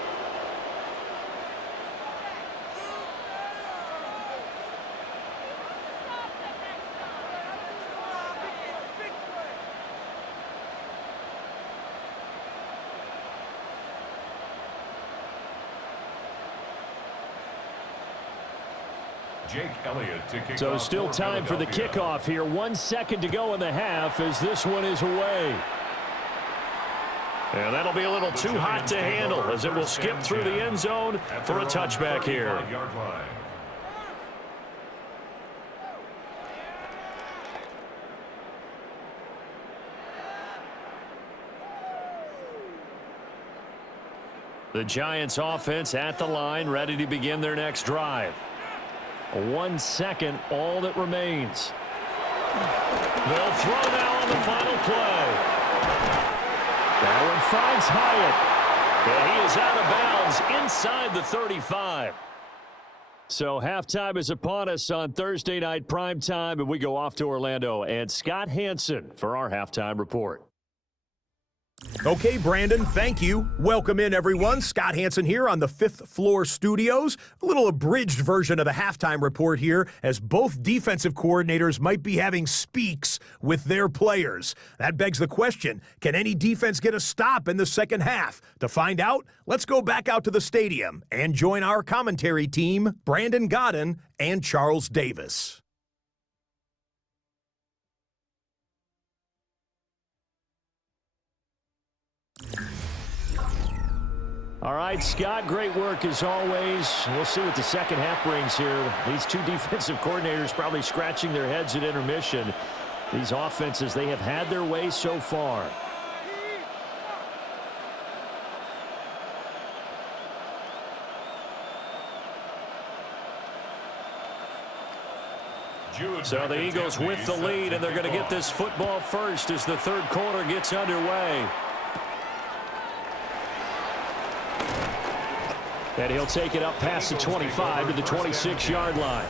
So still time for the kickoff here. 1 second to go in the half as this one is away. And that'll be a little too hot to handle as it will skip through the end zone for a touchback here. The Giants offense at the line, ready to begin their next drive. 1 second, all that remains. They'll throw now on the final play. That one finds Hyatt. And he is out of bounds inside the 35. So halftime is upon us on Thursday night primetime, and we go off to Orlando. And Scott Hansen for our halftime report. Okay, Brandon, thank you. Welcome in, everyone. Scott Hansen here on the 5th Floor Studios. A little abridged version of the halftime report here, as both defensive coordinators might be having speaks with their players. That begs the question, can any defense get a stop in the second half? To find out, let's go back out to the stadium and join our commentary team, Brandon Godden and Charles Davis. All right, Scott, great work as always. We'll see what the second half brings here. These two defensive coordinators probably scratching their heads at intermission. These offenses, they have had their way so far. So the Eagles with the lead, and they're going to get this football first as the third quarter gets underway. And he'll take it up past the 25 to the 26-yard line.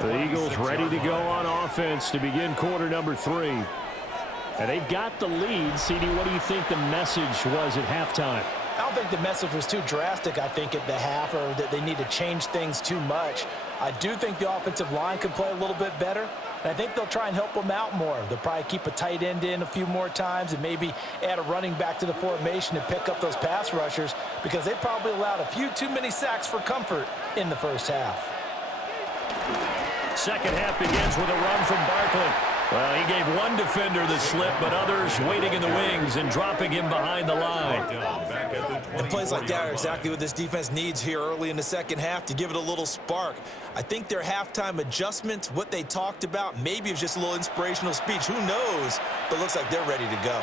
The Eagles ready to go on offense to begin quarter number 3. And they've got the lead. CD, what do you think the message was at halftime? I don't think the message was too drastic, I think, at the half, or that they need to change things too much. I do think the offensive line can play a little bit better. And I think they'll try and help them out more. They'll probably keep a tight end in a few more times and maybe add a running back to the formation and pick up those pass rushers, because they probably allowed a few too many sacks for comfort in the first half. Second half begins with a run from Barkley. Well, he gave one defender the slip, but others waiting in the wings and dropping him behind the line. And plays like that are exactly what this defense needs here early in the second half to give it a little spark. I think their halftime adjustments, what they talked about, maybe it was just a little inspirational speech. Who knows? But it looks like they're ready to go.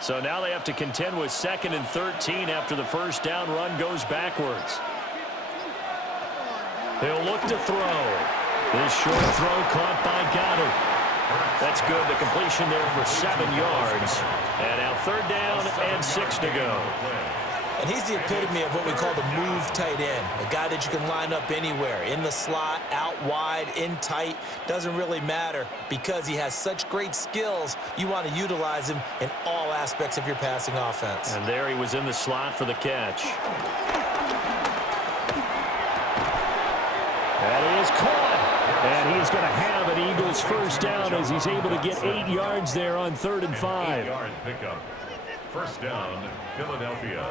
So now they have to contend with 2nd and 13 after the first down run goes backwards. They'll look to throw. This short throw caught by Goddard. That's good. The completion there for 7 yards. And now 3rd down and 6 to go. And he's the epitome of what we call the move tight end. A guy that you can line up anywhere. In the slot, out wide, in tight. Doesn't really matter because he has such great skills. You want to utilize him in all aspects of your passing offense. And there he was in the slot for the catch. That is caught. And he's going to have an Eagles first down as he's able to get 8 yards there on 3rd and 5. 8-yard pickup. First down, Philadelphia.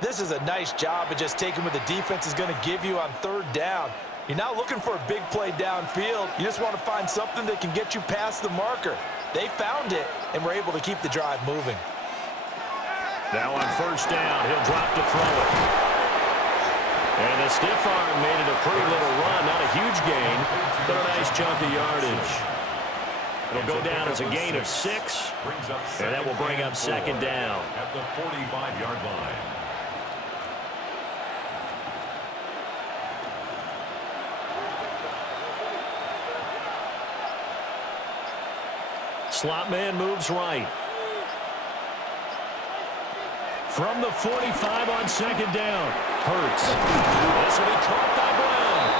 This is a nice job of just taking what the defense is going to give you on 3rd down. You're not looking for a big play downfield. You just want to find something that can get you past the marker. They found it and were able to keep the drive moving. Now on first down, he'll drop to throw it. And the stiff arm made it a pretty little run. Not a huge gain, but a nice chunk of yardage. It'll go down as a gain of 6, and that will bring up 2nd down. At the 45-yard line. Slot man moves right. From the 45 on 2nd down. Hurts. This will be caught by Brown.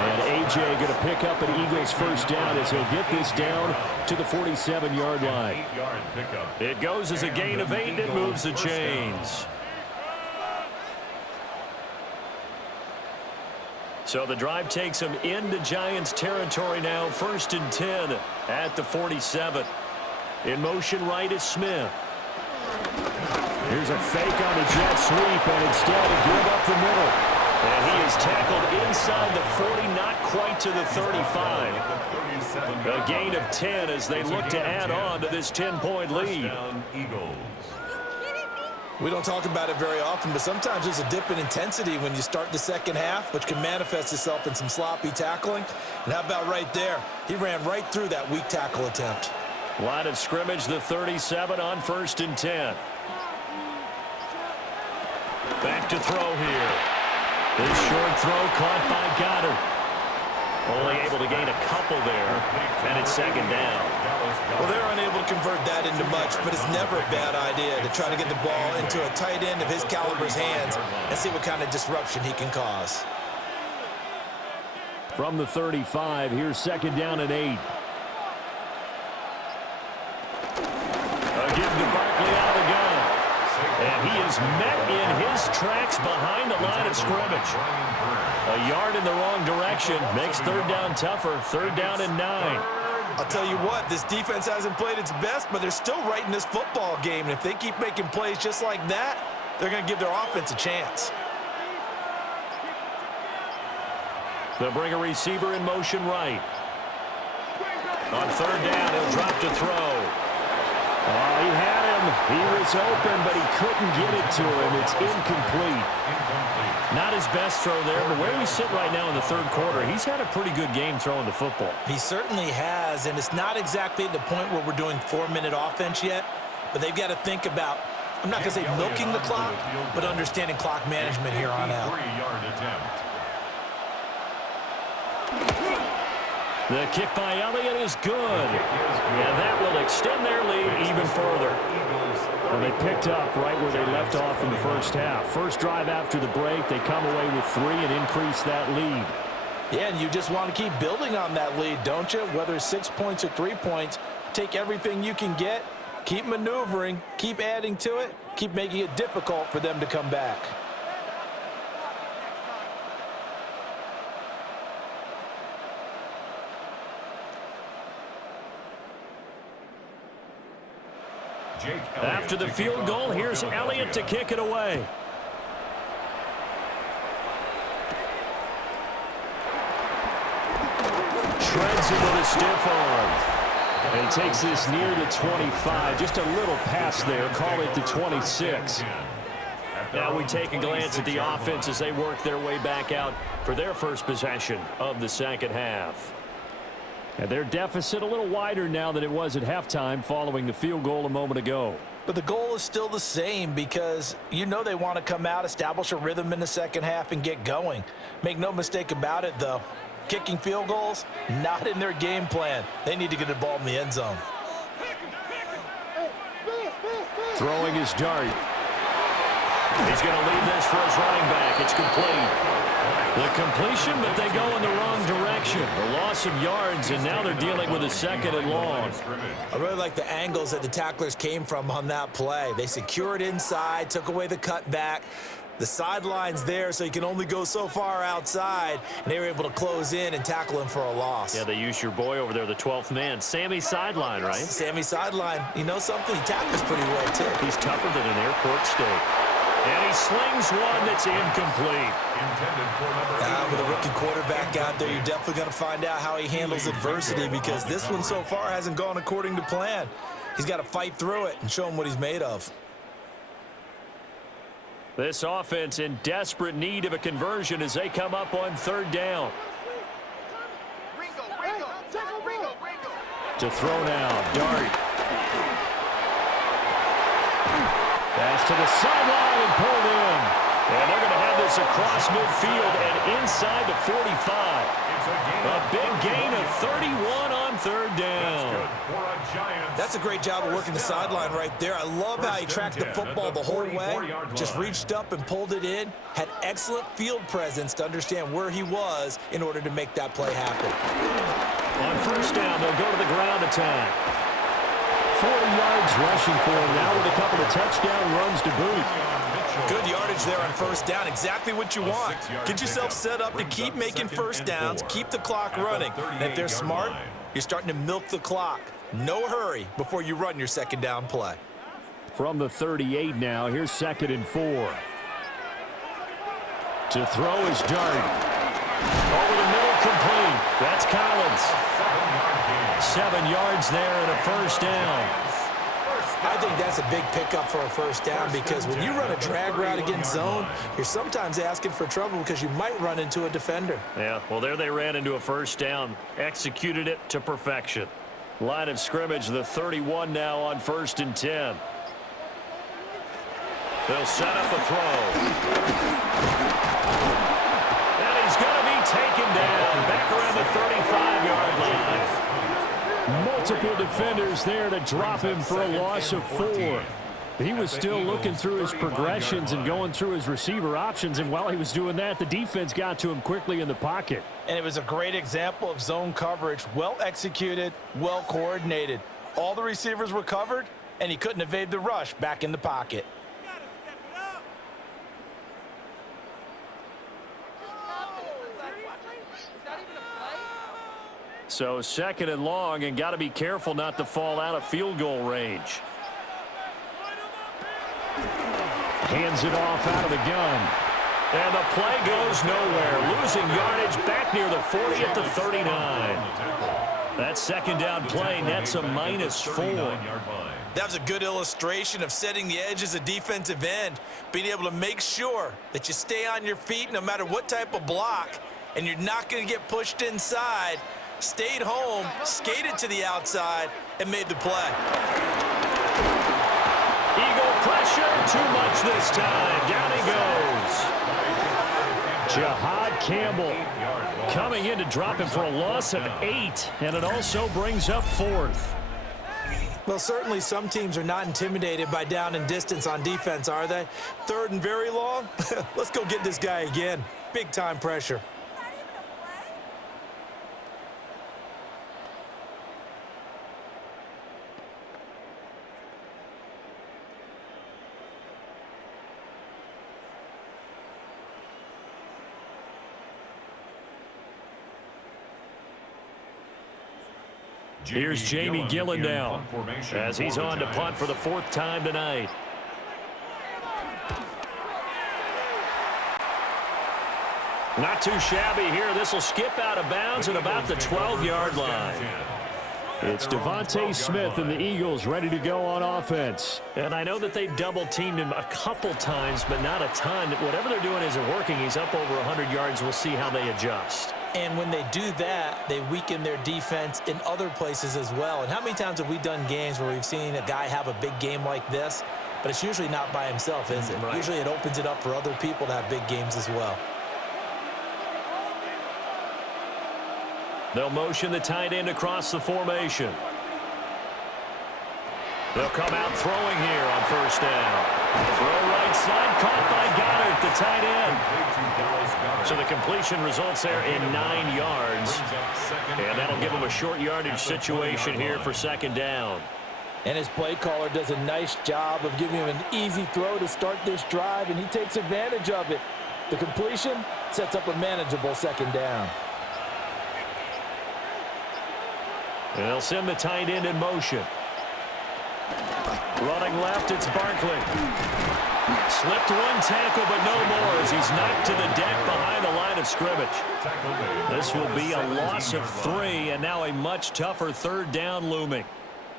And A.J. going to pick up an Eagles first down as he'll get this down to the 47-yard line. 8-yard pickup. It goes as a gain of 8, and it moves the chains. So the drive takes them into Giants territory now. 1st and 10 at the 47. In motion right is Smith. Here's a fake on the jet sweep, and instead to give up the middle. And he is tackled inside the 40, not quite to the 35. A gain of 10 as they look to add on to this 10-point lead. We don't talk about it very often, but sometimes there's a dip in intensity when you start the second half, which can manifest itself in some sloppy tackling. And how about right there? He ran right through that weak tackle attempt. Line of scrimmage, the 37 on 1st and 10. Back to throw here. This short throw caught by Goddard. Only able to gain a couple there, and it's 2nd down. Well, they're unable to convert that into much, but it's never a bad idea to try to get the ball into a tight end of his caliber's hands and see what kind of disruption he can cause. From the 35, here's 2nd down and 8. A give to Barkley out of the gun. And he is met in his tracks behind the line of scrimmage. A yard in the wrong direction makes 3rd down tougher. 3rd down and 9. I'll tell you what, this defense hasn't played its best, but they're still right in this football game. And if they keep making plays just like that, they're going to give their offense a chance. They'll bring a receiver in motion right. On 3rd down, he'll drop to throw. Oh, he had him. He was open, but he couldn't get it to him. It's incomplete. Not his best throw there, but where we sit right now in the 3rd quarter, he's had a pretty good game throwing the football. He certainly has, and it's not exactly at the point where we're doing 4-minute offense yet, but they've got to think about, I'm not going to say milking the clock, but understanding clock management here on out. The kick by Elliott is good. And that will extend their lead even further. Well, they picked up right where they left off in the 1st half. First drive after the break, they come away with 3 and increase that lead. Yeah, and you just want to keep building on that lead, don't you? Whether it's 6 points or 3 points, take everything you can get, keep maneuvering, keep adding to it, keep making it difficult for them to come back. After the field goal, here's Elliott to kick it away. Shreds it with a stiff arm. And takes this near the 25. Just a little pass there. Call it the 26. Now we take a glance at the offense as they work their way back out for their first possession of the 2nd half. And their deficit a little wider now than it was at halftime following the field goal a moment ago. But the goal is still the same because you know they want to come out, establish a rhythm in the 2nd half, and get going. Make no mistake about it, though. Kicking field goals, not in their game plan. They need to get the ball in the end zone. Throwing his dart. He's going to leave this for his running back. It's complete. The completion, but they go in the wrong direction. A loss of yards, and now they're dealing with a 2nd and long. I really like the angles that the tacklers came from on that play. They secured inside, took away the cutback. The sideline's there, so you can only go so far outside, and they were able to close in and tackle him for a loss. Yeah, they used your boy over there, the 12th man, Sammy Sideline, right? Sammy Sideline. You know something? He tackles pretty well, too. He's tougher than an airport steak. And he slings one that's incomplete. With a rookie quarterback out there, you're definitely going to find out how he handles adversity because this one so far hasn't gone according to plan. He's got to fight through it and show him what he's made of. This offense in desperate need of a conversion as they come up on 3rd down. To throw now, Dart. Pass to the sideline and pulled in. And they're going to have this across midfield and inside the 45. A big gain of 31 on 3rd down. That's a great job of working the sideline right there. I love how he tracked the football the whole way, just reached up and pulled it in, had excellent field presence to understand where he was in order to make that play happen. On 1st down, they'll go to the ground attack. 40 yards rushing for him now with a couple of touchdown runs to boot. Good yardage there on 1st down. Exactly what you want. Get yourself set up to keep making 1st downs, keep the clock running. And if they're smart, you're starting to milk the clock. No hurry before you run your 2nd down play. From the 38 now, here's 2nd and 4. To throw is Dart. Over the middle, complete. That's Collins. 7 yards there and a 1st down. I think that's a big pickup for a 1st down because when you run a drag route against zone, you're sometimes asking for trouble because you might run into a defender. Yeah, well, there they ran into a 1st down, executed it to perfection. Line of scrimmage, the 31 now on 1st and 10. They'll set up a throw. And he's going to be taken down back around the 35-yard line. Multiple defenders there to drop him for a loss of 4. He was still looking through his progressions and going through his receiver options, and while he was doing that, the defense got to him quickly in the pocket. And it was a great example of zone coverage, well executed, well coordinated. All the receivers were covered, and he couldn't evade the rush back in the pocket. So 2nd and long, and got to be careful not to fall out of field goal range. Hands it off out of the gun. And the play goes nowhere. Losing yardage back near the 40 at the 39. That 2nd down play nets a -4. That was a good illustration of setting the edge as a defensive end, being able to make sure that you stay on your feet no matter what type of block, and you're not going to get pushed inside. Stayed home, skated to the outside, and made the play. Eagle pressure, too much this time. Down he goes. Jahad Campbell coming in to drop him for a loss of 8, and it also brings up 4th. Well, certainly some teams are not intimidated by down and distance on defense, are they? 3rd and very long? Let's go get this guy again. Big time pressure. Here's Jamie Gillen now as he's on to punt for the 4th time tonight. Not too shabby here. This will skip out of bounds at about the 12-yard line. It's Devontae Smith and the Eagles ready to go on offense. And I know that they've double-teamed him a couple times, but not a ton. Whatever they're doing isn't working. He's up over 100 yards. We'll see how they adjust. And when they do that, they weaken their defense in other places as well. And how many times have we done games where we've seen a guy have a big game like this, but it's usually not by himself, is it? Right. Usually it opens it up for other people to have big games as well. They'll motion the tight end across the formation. They'll come out throwing here on 1st down. Throw right side, caught by Goddard, the tight end. So the completion results there in 9 yards. And that'll give them a short yardage situation here for 2nd down. And his play caller does a nice job of giving him an easy throw to start this drive, and he takes advantage of it. The completion sets up a manageable 2nd down. And they'll send the tight end in motion. Running left, it's Barkley. Slipped one tackle, but no more as he's knocked to the deck behind the line of scrimmage. This will be a loss of 3, and now a much tougher 3rd down looming.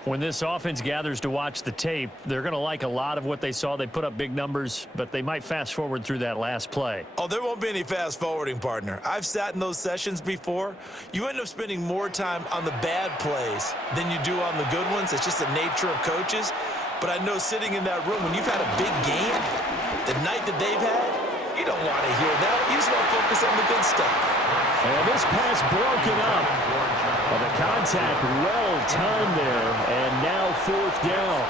When this offense gathers to watch the tape, they're going to like a lot of what they saw. They put up big numbers, but they might fast forward through that last play. Oh, there won't be any fast forwarding, partner. I've sat in those sessions before. You end up spending more time on the bad plays than you do on the good ones. It's just the nature of coaches. But I know sitting in that room, when you've had a big game, the night that they've had, you don't want to hear that. You just want to focus on the good stuff. And this pass broken up. Well, the contact well-timed there, and now 4th down.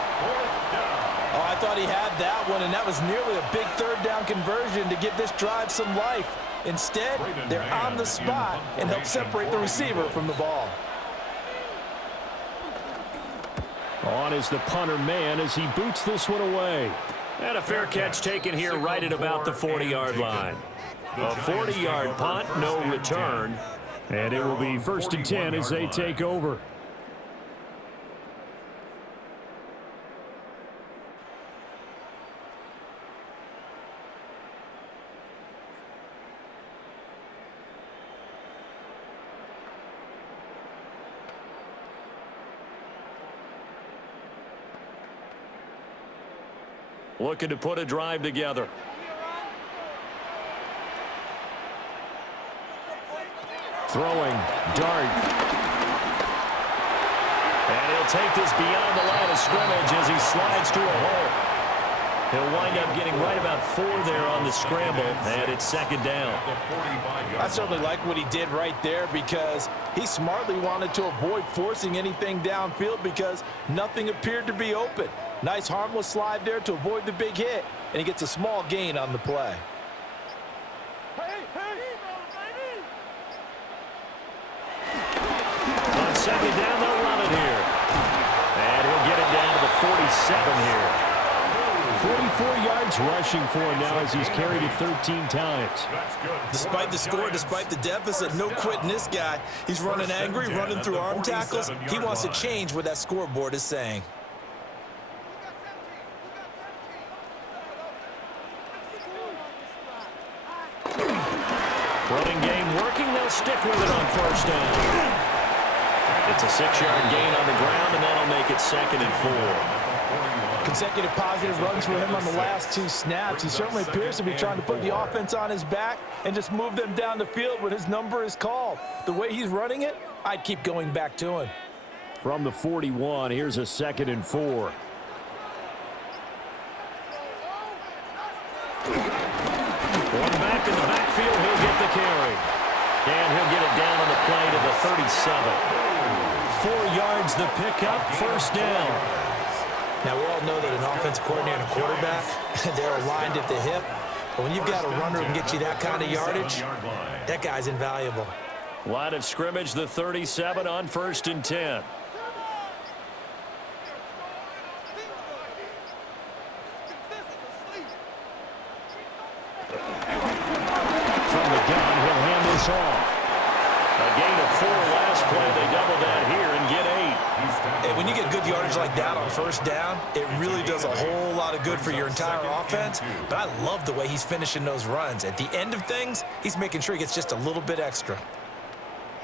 Oh, I thought he had that one, and that was nearly a big 3rd down conversion to give this drive some life. Instead, they're on the spot and help separate the receiver from the ball. On is the punter man as he boots this one away. And a fair catch taken here right at about the 40-yard line. A 40-yard punt, no return. And it will be 1st and 10 as they take over. Looking to put a drive together. Throwing, dart. he'll take this beyond the line of scrimmage as he slides to a hole. He'll wind up getting right about 4 there on the scramble, and it's second down. I certainly like what he did right there because he smartly wanted to avoid forcing anything downfield because nothing appeared to be open. Nice harmless slide there to avoid the big hit, and he gets a small gain on the play. On second down, they'll run it here. And he'll get it down to the 47 here. 44 yards rushing for him now as he's carried it 13 times. Despite the score, despite the deficit, no quitting this guy. He's running angry, running through arm tackles. He wants to change what that scoreboard is saying. Running game working. They'll stick with it on first down. It's a 6-yard gain on the ground, and that'll make it second and 4. Consecutive positive runs for him on the last 2 snaps. He certainly appears to be trying to put the offense on his back and just move them down the field when his number is called. The way he's running it, I'd keep going back to him. From the 41, here's a second and 4. One back in the backfield, he'll get the carry. And he'll get it down on the play to the 37. 4 yards the pickup, first down. Now, we all know that an offensive coordinator and a quarterback, they're aligned at the hip. But when you've got a runner who can get you that kind of yardage, that guy's invaluable. Line of scrimmage, the 37 on first and 10. From the gun, he'll hand this off. A gain of 4 last play. They double that here and get 8. And when you get good yardage like that on first down, it really does a whole lot of good for your entire offense. But I love the way he's finishing those runs. At the end of things, he's making sure he gets just a little bit extra.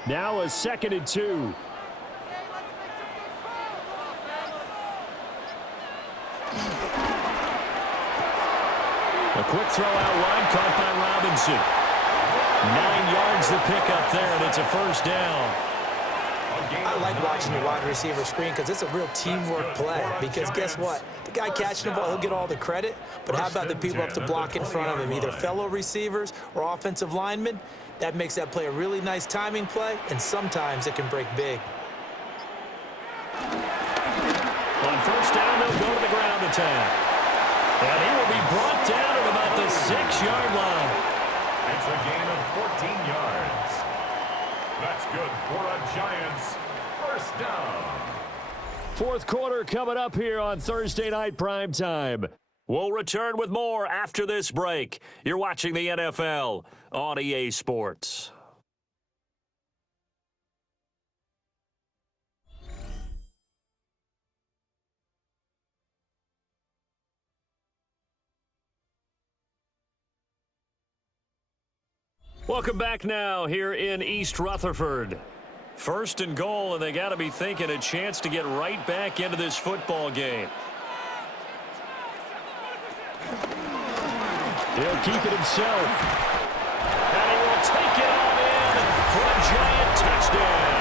Now a second and 2. A quick throw out wide, caught by Robinson. 9 yards the pickup there, and it's a first down. I like watching the wide receiver screen because it's a real teamwork play. Because guess what? The guy catching the ball, he'll get all the credit. But how about the people up to block in front of him, either fellow receivers or offensive linemen? That makes that play a really nice timing play, and sometimes it can break big. On first down, they'll go to the ground attack. And he will be brought down at about the 6-yard line. It's a gain of 14 yards. That's good for a Giants first down. Fourth quarter coming up here on Thursday Night Primetime. We'll return with more after this break. You're watching the NFL on EA Sports. Welcome back now here in East Rutherford. First and goal, and they got to be thinking a chance to get right back into this football game. He'll keep it himself. And he will take it all in for a Giant touchdown.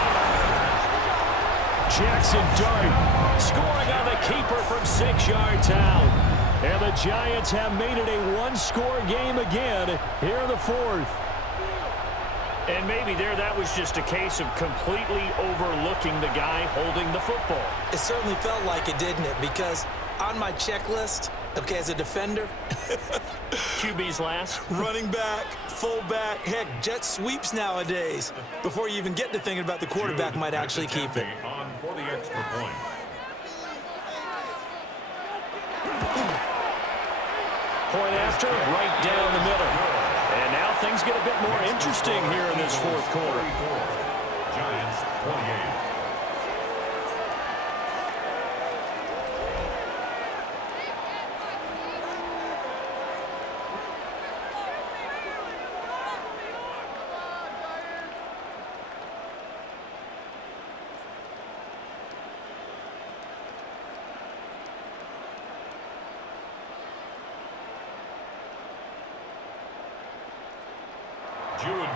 Jackson Dart scoring on the keeper from 6 yards out. And the Giants have made it a one-score game again here in the fourth. And maybe that was just a case of completely overlooking the guy holding the football. It certainly felt like it, didn't it? Because on my checklist, okay, as a defender, QB's last. running back, fullback, heck, jet sweeps nowadays. Before you even get to thinking about the quarterback might actually keep it. On for the extra point. Point after, right down the middle. And now things get a bit more interesting here in this fourth quarter. Giants 28.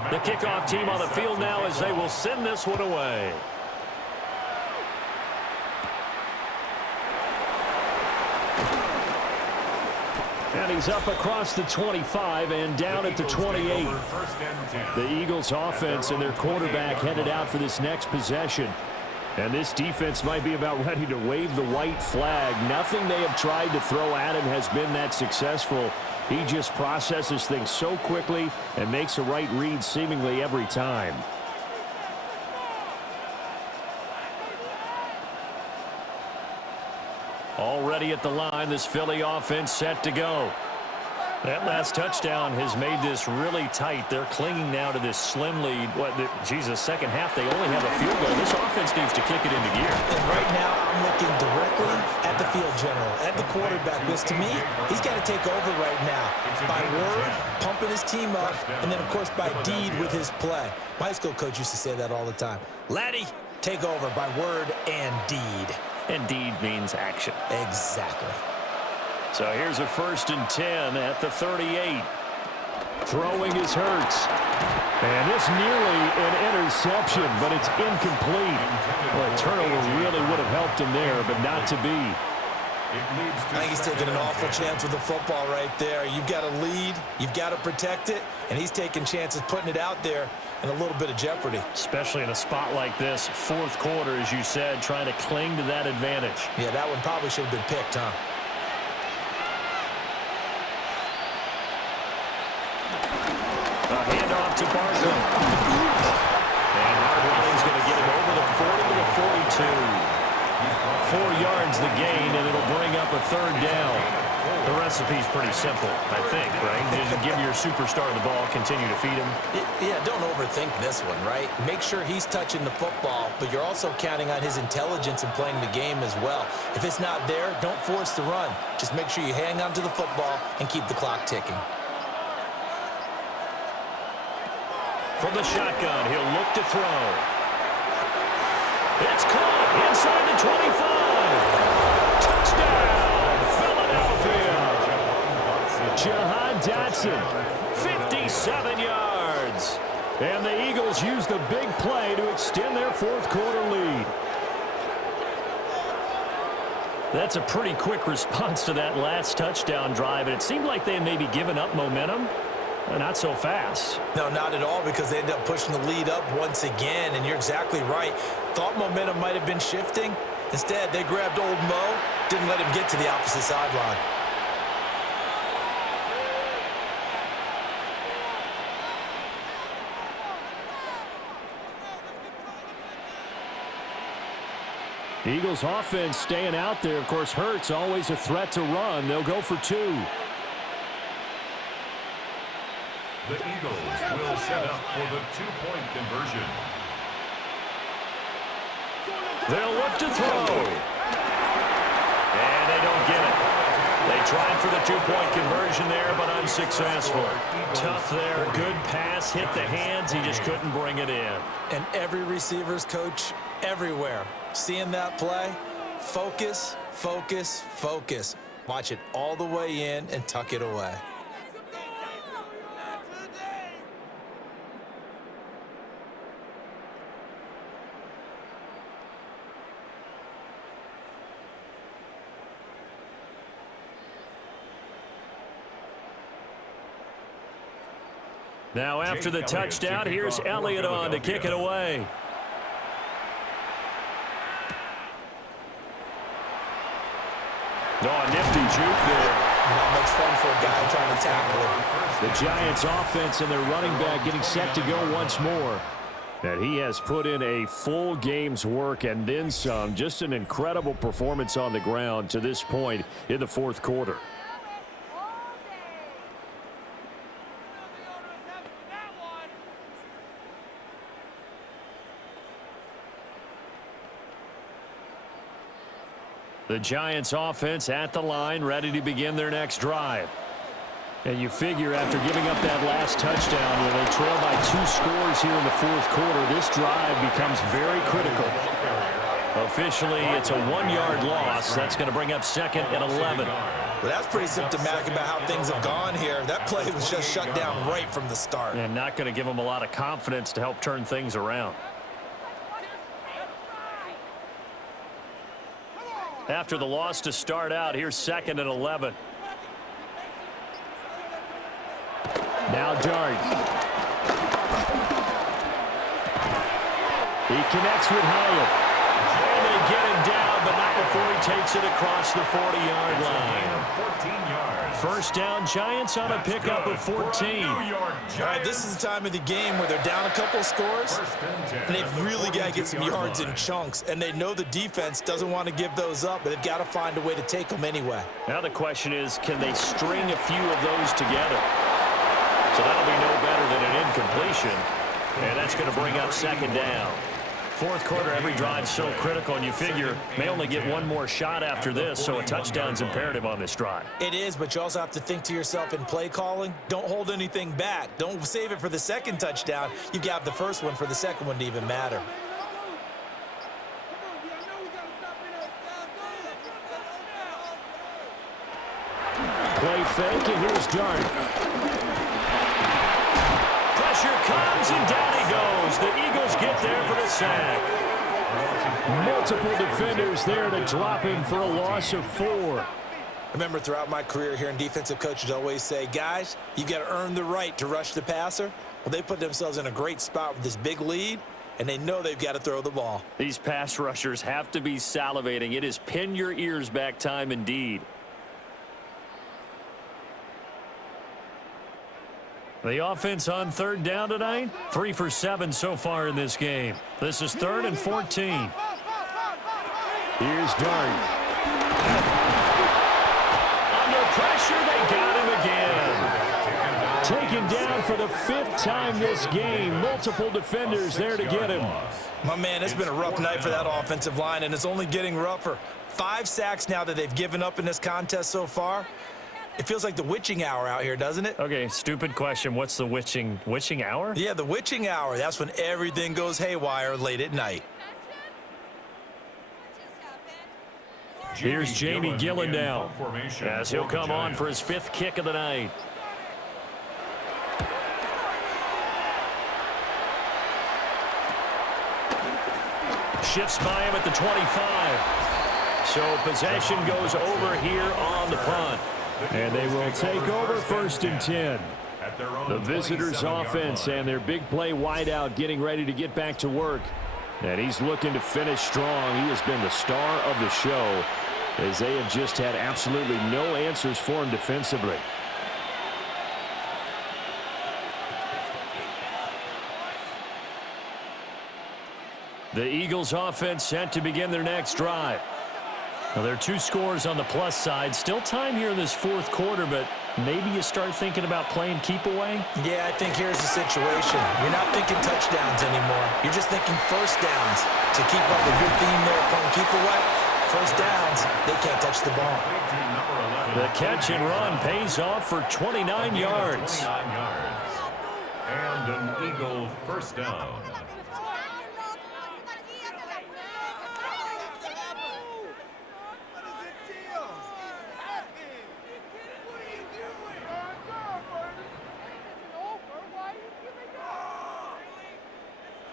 The kickoff team on the field now as they will send this one away. And he's up across the 25 and down at the 28. The Eagles offense and their quarterback headed out for this next possession. And this defense might be about ready to wave the white flag. Nothing they have tried to throw at him has been that successful. He just processes things so quickly and makes a right read seemingly every time. Already at the line, this Philly offense set to go. That last touchdown has made this really tight. They're clinging now to this slim lead. Second half, they only have a field goal. This offense needs to kick it into gear. And right now, I'm looking directly at the field general, at the quarterback, because to me, he's got to take over right now. By word, pumping his team up, and then, of course, by deed with his play. My high school coach used to say that all the time. Laddie, take over by word and deed. And deed means action. Exactly. So here's a 1st and 10 at the 38. Throwing is Hurts. And it's nearly an interception, but it's incomplete. Well, a turnover really would have helped him there, but not to be. I think he's taking an awful chance with the football right there. You've got to lead, you've got to protect it, and he's taking chances putting it out there in a little bit of jeopardy. Especially in a spot like this, 4th quarter, as you said, trying to cling to that advantage. Yeah, that one probably should have been picked, huh? A handoff to Barkley. And Hardlining's going to get him over the 40 to the 42. 4 yards the gain, and it'll bring up a 3rd down. The recipe's pretty simple, I think, right? Just give your superstar the ball, continue to feed him. Yeah, don't overthink this one, right? Make sure he's touching the football, but you're also counting on his intelligence in playing the game as well. If it's not there, don't force the run. Just make sure you hang on to the football and keep the clock ticking. From the shotgun, he'll look to throw. It's caught inside the 25. Touchdown, Philadelphia. Jahan Dotson, 57 yards. And the Eagles use the big play to extend their 4th quarter lead. That's a pretty quick response to that last touchdown drive, and it seemed like they had maybe given up momentum. Not so fast. No, not at all, because they ended up pushing the lead up once again, and you're exactly right. Thought momentum might have been shifting. Instead, they grabbed old Mo, didn't let him get to the opposite sideline. Eagles offense staying out there. Of course, Hurts always a threat to run. They'll go for 2. The Eagles will set up for the 2-point conversion. They'll look to throw. And they don't get it. They tried for the 2-point conversion there, but unsuccessful. Tough there. Good pass. Hit the hands. He just couldn't bring it in. And every receiver's coach everywhere, seeing that play, focus, focus, focus. Watch it all the way in and tuck it away. Now after the touchdown, here's Elliott on to kick it away. Oh, a nifty juke there. Not much fun for a guy trying to tackle him. The Giants offense and their running back getting set to go once more. And he has put in a full game's work and then some. Just an incredible performance on the ground to this point in the 4th quarter. The Giants offense at the line, ready to begin their next drive. And you figure after giving up that last touchdown, when they trail by 2 scores here in the 4th quarter, this drive becomes very critical. Officially, it's a 1-yard loss. That's going to bring up 2nd and 11. Well, that's pretty symptomatic about how things have gone here. That play was just shut down right from the start. And not going to give them a lot of confidence to help turn things around. After the loss to start out, here's 2nd and 11. Now Dart. He connects with Hyatt. And they get him down, but not before he takes it across the 40-yard line. 14 yards. First down, Giants on a pickup of 14. All right, this is the time of the game where they're down a couple scores, and they've really got to get some yards in chunks, and they know the defense doesn't want to give those up, but they've got to find a way to take them anyway. Now the question is, can they string a few of those together? So that'll be no better than an incompletion, and that's going to bring up second down. Fourth quarter, every drive's so critical, and you figure may only get one more shot after this, so a touchdown's imperative on this drive. It is, but you also have to think to yourself in play calling, don't hold anything back. Don't save it for the second touchdown. You've got the first one for the second one to even matter. Play fake, and here's Dart. Pressure comes, and down he goes. The Eagles get there for the sack. Multiple defenders there to drop him for a loss of 4. Remember, throughout my career here in defensive coaches always say, guys, you got to earn the right to rush the passer. Well, they put themselves in a great spot with this big lead, and they know they've got to throw the ball. These pass rushers have to be salivating. It is pin your ears back time indeed. The offense on third down tonight, 3 for 7 so far in this game. This is 3rd and 14. Here's Dart. Under pressure, they got him again. Taken down for the 5th time this game. Multiple defenders there to get him. My man, it's been a rough night for that offensive line, and it's only getting rougher. 5 sacks now that they've given up in this contest so far. It feels like the witching hour out here, doesn't it? Okay, stupid question. What's the witching hour? Yeah, the witching hour. That's when everything goes haywire late at night. Here's Jamie Gillen now, as he'll come on for his 5th kick of the night. Shifts by him at the 25. So possession goes over here on the punt. And they will take over 1st and 10. The visitors' offense and their big play wideout getting ready to get back to work. And he's looking to finish strong. He has been the star of the show, as they have just had absolutely no answers for him defensively. The Eagles' offense set to begin their next drive. Now, there are 2 scores on the plus side. Still time here in this 4th quarter, but maybe you start thinking about playing keep away? Yeah, I think here's the situation. You're not thinking touchdowns anymore. You're just thinking first downs. To keep up with your theme there, playing keep away, first downs, they can't touch the ball. The catch and run pays off for 29 yards. And an Eagle first down.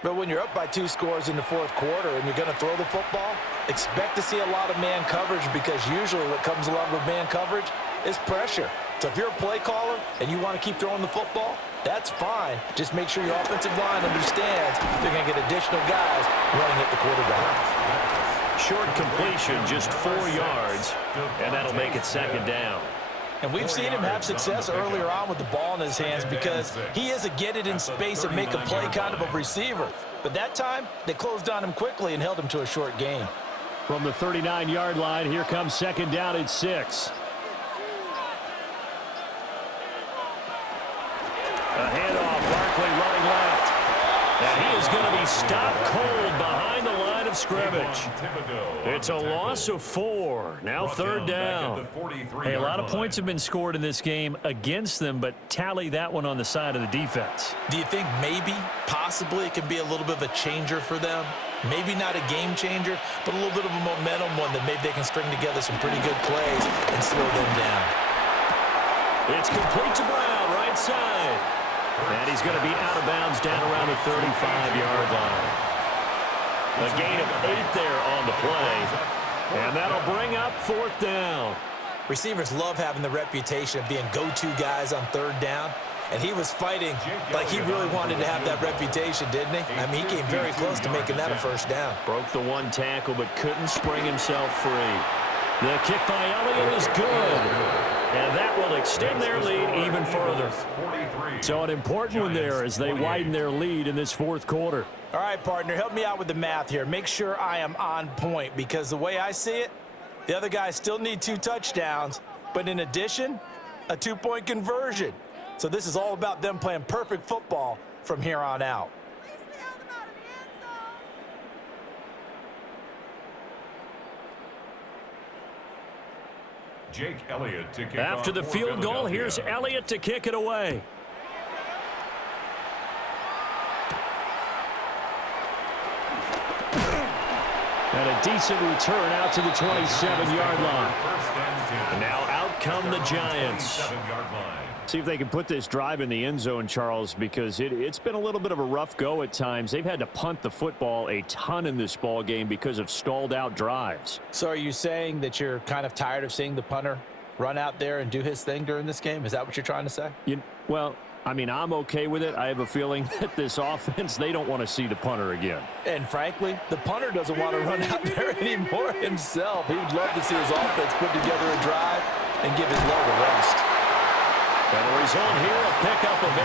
But when you're up by 2 scores in the 4th quarter and you're going to throw the football, expect to see a lot of man coverage, because usually what comes along with man coverage is pressure. So if you're a play caller and you want to keep throwing the football, that's fine. Just make sure your offensive line understands they're going to get additional guys running at the quarterback. Short completion, just 4 yards, and that'll make it second down. And we've seen him have success earlier on with the ball in his hands, because he is a get it in space and make a play kind of a receiver. But that time, they closed on him quickly and held him to a short gain. From the 39-yard line, here comes second down and 6. A handoff, Barkley running left. And he is going to be stopped cold behind the line of scrimmage. It's a loss of 4. Now 3rd down. Hey, a lot of points have been scored in this game against them, but tally that one on the side of the defense. Do you think maybe, possibly, it could be a little bit of a changer for them? Maybe not a game changer, but a little bit of a momentum one that maybe they can string together some pretty good plays and slow them down. It's complete to Brown, right side. And he's going to be out of bounds down around the 35-yard line. A gain of 8 there on the play. And that'll bring up 4th down. Receivers love having the reputation of being go-to guys on 3rd down. And he was fighting like he really wanted to have that reputation, didn't he? I mean, he came very close to making that a first down. Broke the one tackle, but couldn't spring himself free. The kick by Elliott is good. And that will extend their lead even further. So an important one there as they widen their lead in this fourth quarter. All right, partner, help me out with the math here. Make sure I am on point, because the way I see it, the other guys still need 2 touchdowns, but in addition, a 2-point conversion. So this is all about them playing perfect football from here on out. Jake Elliott to kick After off the for field goal, Philadelphia. here's Elliott to kick it away. And a decent return out to the 27-yard line. And now out come the Giants. See if they can put this drive in the end zone, Charles, because it's been a little bit of a rough go at times. They've had to punt the football a ton in this ball game because of stalled out drives. So are you saying that you're kind of tired of seeing the punter run out there and do his thing during this game? Is that what you're trying to say? Well, I mean, I'm okay with it. I have a feeling that this offense, they don't want to see the punter again. And frankly, the punter doesn't want to run out there anymore himself. He would love to see his offense put together a drive and give his leg a rest. And the result here, a pickup of 8.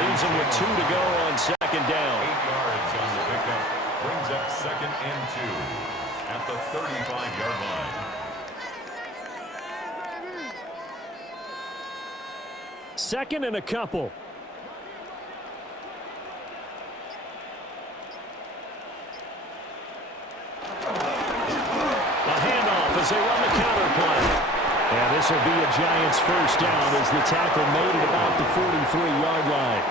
Leaves him with 2 to go on second down. 8 yards on the pickup. Brings up 2nd and 2 at the 35-yard line. Second and a couple. A handoff as they run the counter play. And this will be a Giants first down as the tackle made it about the 43-yard line.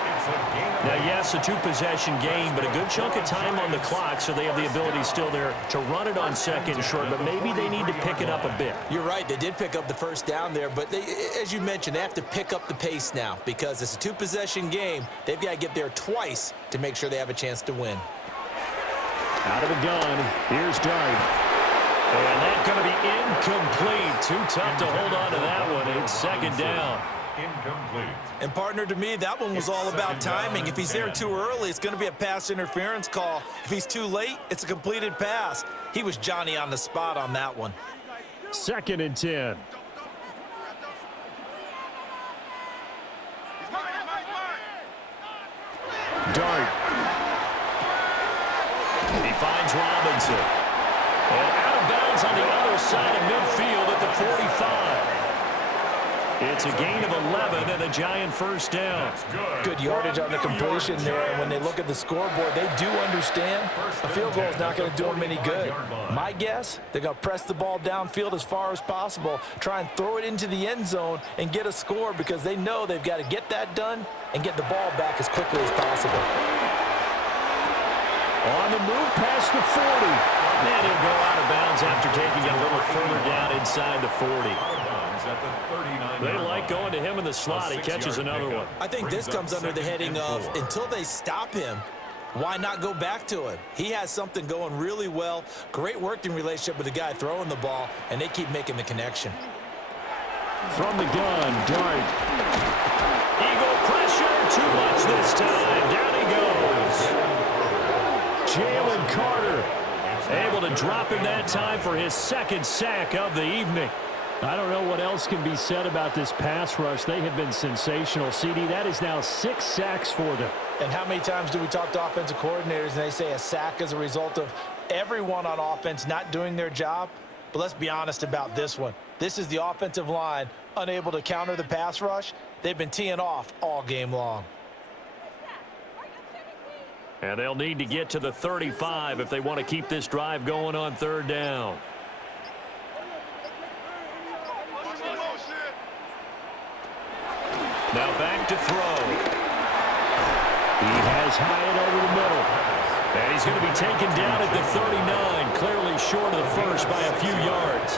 Now, yes, a 2-possession game, but a good chunk of time on the clock, so they have the ability still there to run it on second and short, but maybe they need to pick it up a bit. You're right. They did pick up the first down there, but they, as you mentioned, they have to pick up the pace now because it's a 2-possession game. They've got to get there twice to make sure they have a chance to win. Out of the gun, here's Dart. And that's going to be incomplete. Too tough to hold on to that one. It's second down. Incomplete. And, partner, to me, that one was all about timing. If he's there too early, it's going to be a pass interference call. If he's too late, it's a completed pass. He was Johnny on the spot on that one. 2nd and 10. Dart. He finds Robinson. And out of bounds on the other side of midfield at the 45. It's a gain of 11 and a Giant first down. Good yardage on the completion there. And when they look at the scoreboard, they do understand a field goal is not going to do them any good. My guess, they're going to press the ball downfield as far as possible, try and throw it into the end zone and get a score because they know they've got to get that done and get the ball back as quickly as possible. On the move past the 40. And he'll go out of bounds after taking it a little further down inside the 40. They like going to him in the slot. He catches another one. I think this comes under the heading of until they stop him, why not go back to him? He has something going really well. Great working relationship with the guy throwing the ball, and they keep making the connection. From the gun, Dart. Eagle pressure. Too much this time. Down he goes. Jalen Carter able to drop him that time for his 2nd sack of the evening. I don't know what else can be said about this pass rush. They have been sensational. CD, that is now 6 sacks for them. And how many times do we talk to offensive coordinators and they say a sack is a result of everyone on offense not doing their job? But let's be honest about this one. This is the offensive line unable to counter the pass rush. They've been teeing off all game long. And they'll need to get to the 35 if they want to keep this drive going on 3rd down. Now back to throw. He has Hyatt over the middle. And he's going to be taken down at the 39, clearly short of the first by a few yards.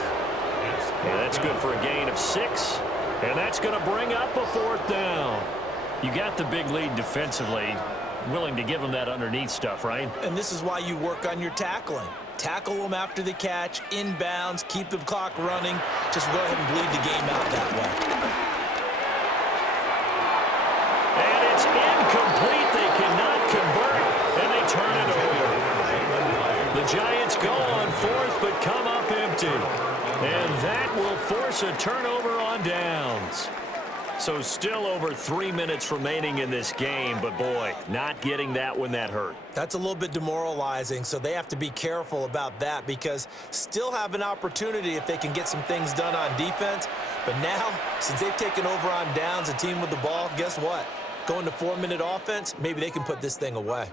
And that's good for a gain of 6. And that's going to bring up a 4th down. You got the big lead defensively. Willing to give them that underneath stuff, right? And this is why you work on your tackling. Tackle them after the catch, inbounds, keep the clock running. Just go ahead and bleed the game out that way. It's incomplete. They cannot convert, and they turn it over. The Giants go on fourth, but come up empty. And that will force a turnover on downs. So still over 3 minutes remaining in this game, but boy, not getting that when that hurt. That's a little bit demoralizing, so they have to be careful about that because still have an opportunity if they can get some things done on defense. But now, since they've taken over on downs, a team with the ball, guess what? Going to 4-minute offense, maybe they can put this thing away.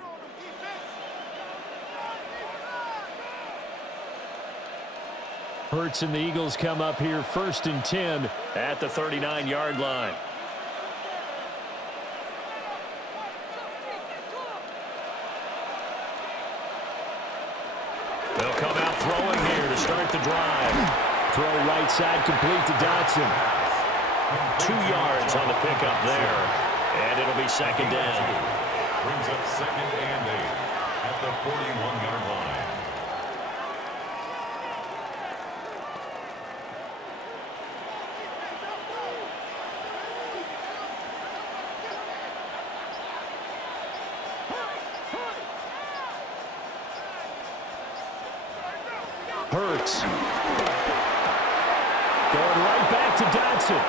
Hurts and the Eagles come up here 1st and 10 at the 39-yard line. They'll come out throwing here to start the drive. Throw right side complete to Dotson. 2 yards on the pickup there, and it'll be 2nd down. Brings up 2nd and 8 at the 41-yard line. Hurts. Going right back to Dotson.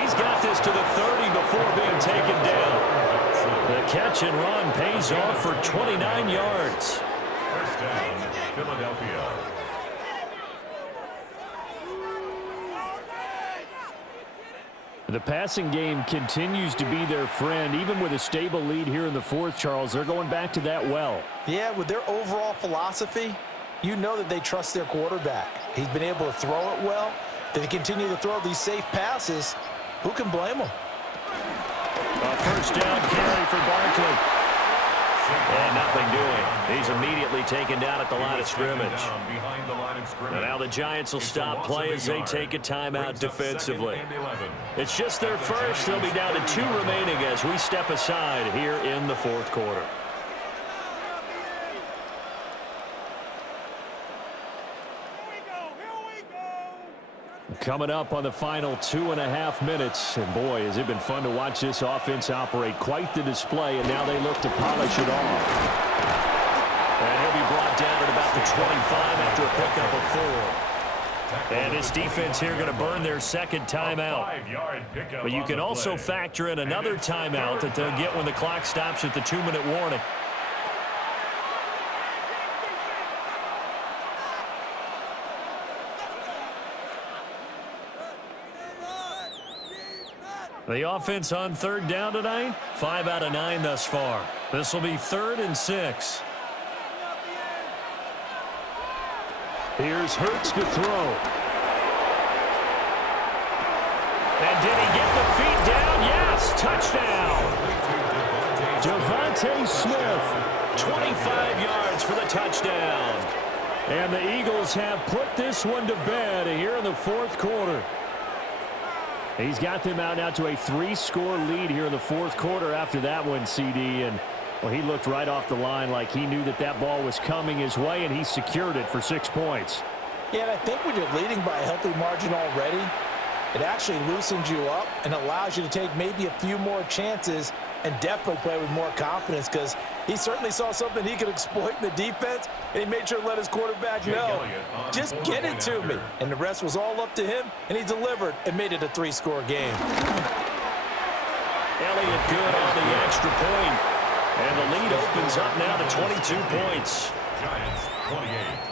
He's got this to the 30 before being taken down. The catch and run pays off for 29 yards. 1st down, Philadelphia. The passing game continues to be their friend. Even with a stable lead here in the 4th, Charles, they're going back to that well. Yeah, with their overall philosophy, you know that they trust their quarterback. He's been able to throw it well. They continue to throw these safe passes. Who can blame them? A 1st down carry for Barkley. And nothing doing. He's immediately taken down at the line of scrimmage. And now the Giants will stop play as they take a timeout defensively. It's just their first. They'll be down to 2 remaining as we step aside here in the 4th quarter. Coming up on the final 2.5 minutes. And boy, has it been fun to watch this offense operate. Quite the display, and now they look to polish it off. And he'll be brought down at about the 25 after a pickup of 4. And this defense here going to burn their 2nd timeout. But you can also factor in another timeout that they'll get when the clock stops at the 2-minute warning. The offense on 3rd down tonight, 5 out of 9 thus far. This will be 3rd and 6. Here's Hurts to throw. And did he get the feet down? Yes, touchdown. Devontae Smith, 25 yards for the touchdown. And the Eagles have put this one to bed here in the 4th quarter. He's got them out now to a 3-score lead here in the 4th quarter after that one, CD. And, well, he looked right off the line like he knew that that ball was coming his way, and he secured it for 6 points. Yeah, and I think when you're leading by a healthy margin already, it actually loosens you up and allows you to take maybe a few more chances and definitely play with more confidence because he certainly saw something he could exploit in the defense, and he made sure to let his quarterback know, just get it to me. And the rest was all up to him, and he delivered and made it a 3-score game. Elliott good on the extra point, and the lead opens up now to 22 points. Giants 28.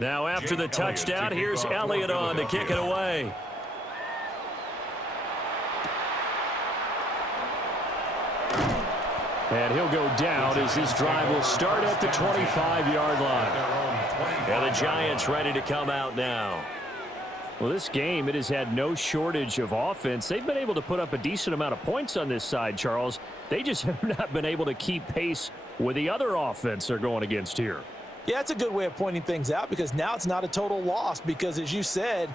Now after the touchdown, here's Elliott on to kick it away. And he'll go down as this drive will start at the 25-yard line. And the Giants ready to come out now. Well, this game, it has had no shortage of offense. They've been able to put up a decent amount of points on this side, Charles. They just have not been able to keep pace with the other offense they're going against here. Yeah, it's a good way of pointing things out because now it's not a total loss because, as you said,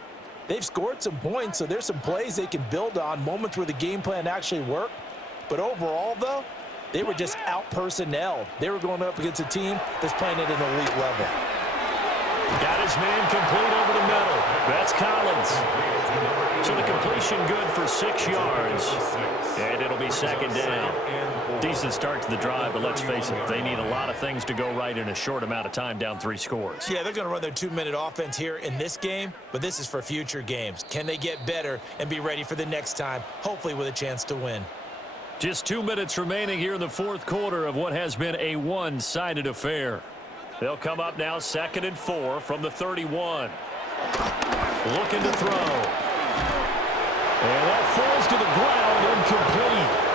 they've scored some points, so there's some plays they can build on, moments where the game plan actually worked. But overall, though, they were just out-personnelled. They were going up against a team that's playing at an elite level. Got his man complete over the middle. That's Collins. So the completion good for 6 yards. And it'll be second down. Decent start to the drive, but let's face it, they need a lot of things to go right in a short amount of time, down 3 scores. Yeah, they're going to run their 2-minute offense here in this game, but this is for future games. Can they get better and be ready for the next time, hopefully with a chance to win? Just 2 minutes remaining here in the fourth quarter of what has been a one-sided affair. They'll come up now 2nd and 4 from the 31. Looking to throw. And that falls to the ground, incomplete.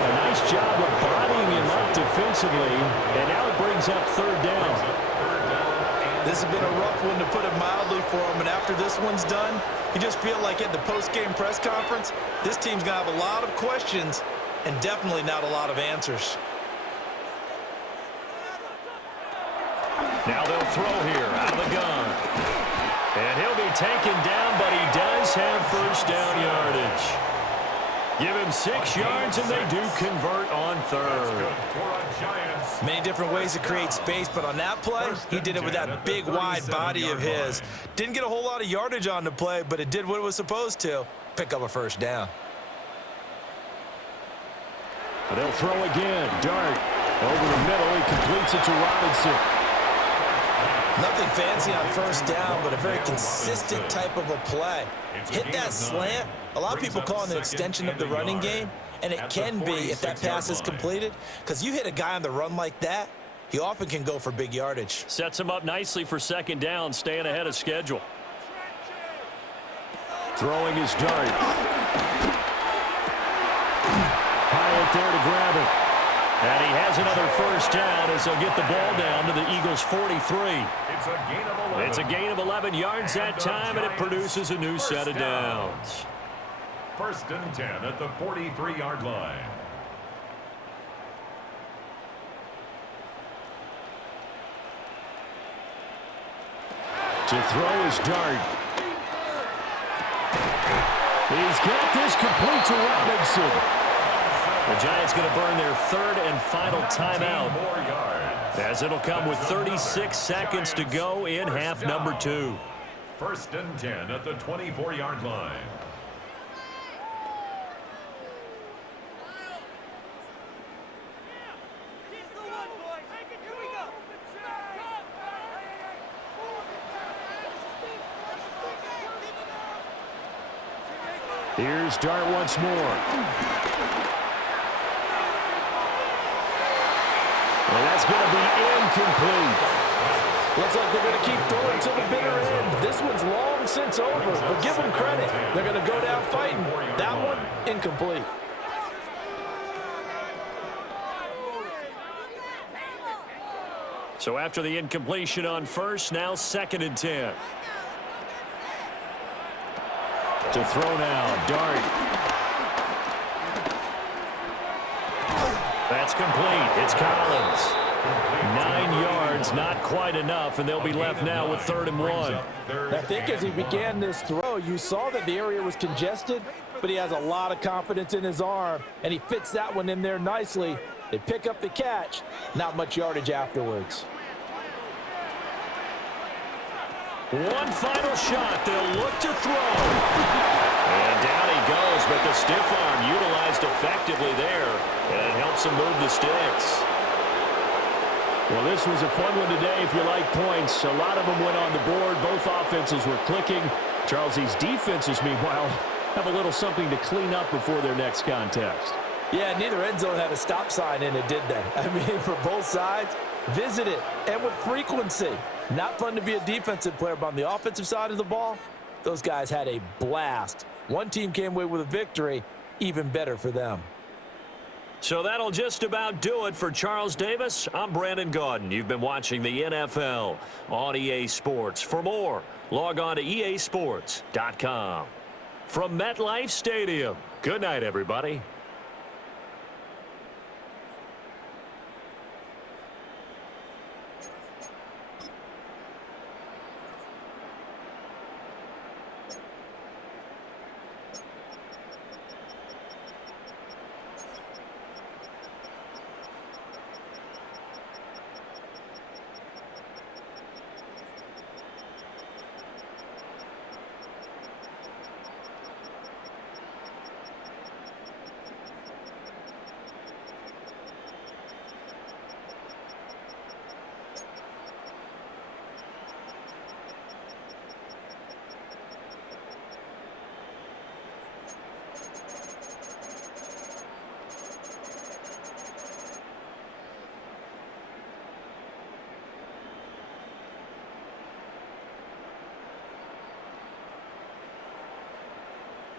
A nice job of bodying him up defensively, and now it brings up 3rd down. This has been a rough one, to put it mildly, for him, and after this one's done, you just feel like at the post-game press conference, this team's going to have a lot of questions and definitely not a lot of answers. Now they'll throw here out of the gun. And he'll be taken down, but he does have first down yardage. Give him 6 yards, and they do convert on 3rd. Many different ways to create space, but on that play, he did it with that big, wide body of his. Didn't get a whole lot of yardage on the play, but it did what it was supposed to, pick up a first down. But they'll throw again. Dart over the middle. He completes it to Robinson. Nothing fancy on first down, but a very consistent type of a play. Hit that slant. A lot of people call it an extension of the running game, and it can be if that pass is completed, because you hit a guy on the run like that, he often can go for big yardage. Sets him up nicely for 2nd down, staying ahead of schedule. Throwing his Dart. High up there to grab it. And he has another first down as they'll get the ball down to the Eagles' 43. It's a gain of 11 yards that time, and it produces a new set of downs. 1st and 10 at the 43-yard line. To throw his Dart. He's got this complete to Robinson. The Giants going to burn their 3rd and final timeout, as it'll come with 36 seconds to go in half number 2. 1st and 10 at the 24-yard line. Here's Dart once more. And that's going to be incomplete. Looks like they're going to keep throwing to the bitter end. This one's long since over, but give them credit. They're going to go down fighting. That one, incomplete. So after the incompletion on first, now 2nd and 10. To throw now, Dart. That's complete. It's Collins. 9 yards, not quite enough, and they'll be left now with 3rd and 1. I think as he began this throw, you saw that the area was congested, but he has a lot of confidence in his arm, and he fits that one in there nicely. They pick up the catch, not much yardage afterwards. One final shot. They'll look to throw. And down he goes, but the stiff arm utilized effectively there, and it helps him move the sticks. Well, this was a fun one today if you like points. A lot of them went on the board. Both offenses were clicking. Charles, these defenses, meanwhile, have a little something to clean up before their next contest. Yeah, neither end zone had a stop sign in it, did they? I mean, for both sides, visit it, and with frequency. Not fun to be a defensive player, but on the offensive side of the ball, those guys had a blast. One team came away with a victory, even better for them. So that'll just about do it for Charles Davis. I'm Brandon Gaudin. You've been watching the NFL on EA Sports. For more, log on to easports.com. From MetLife Stadium, good night, everybody.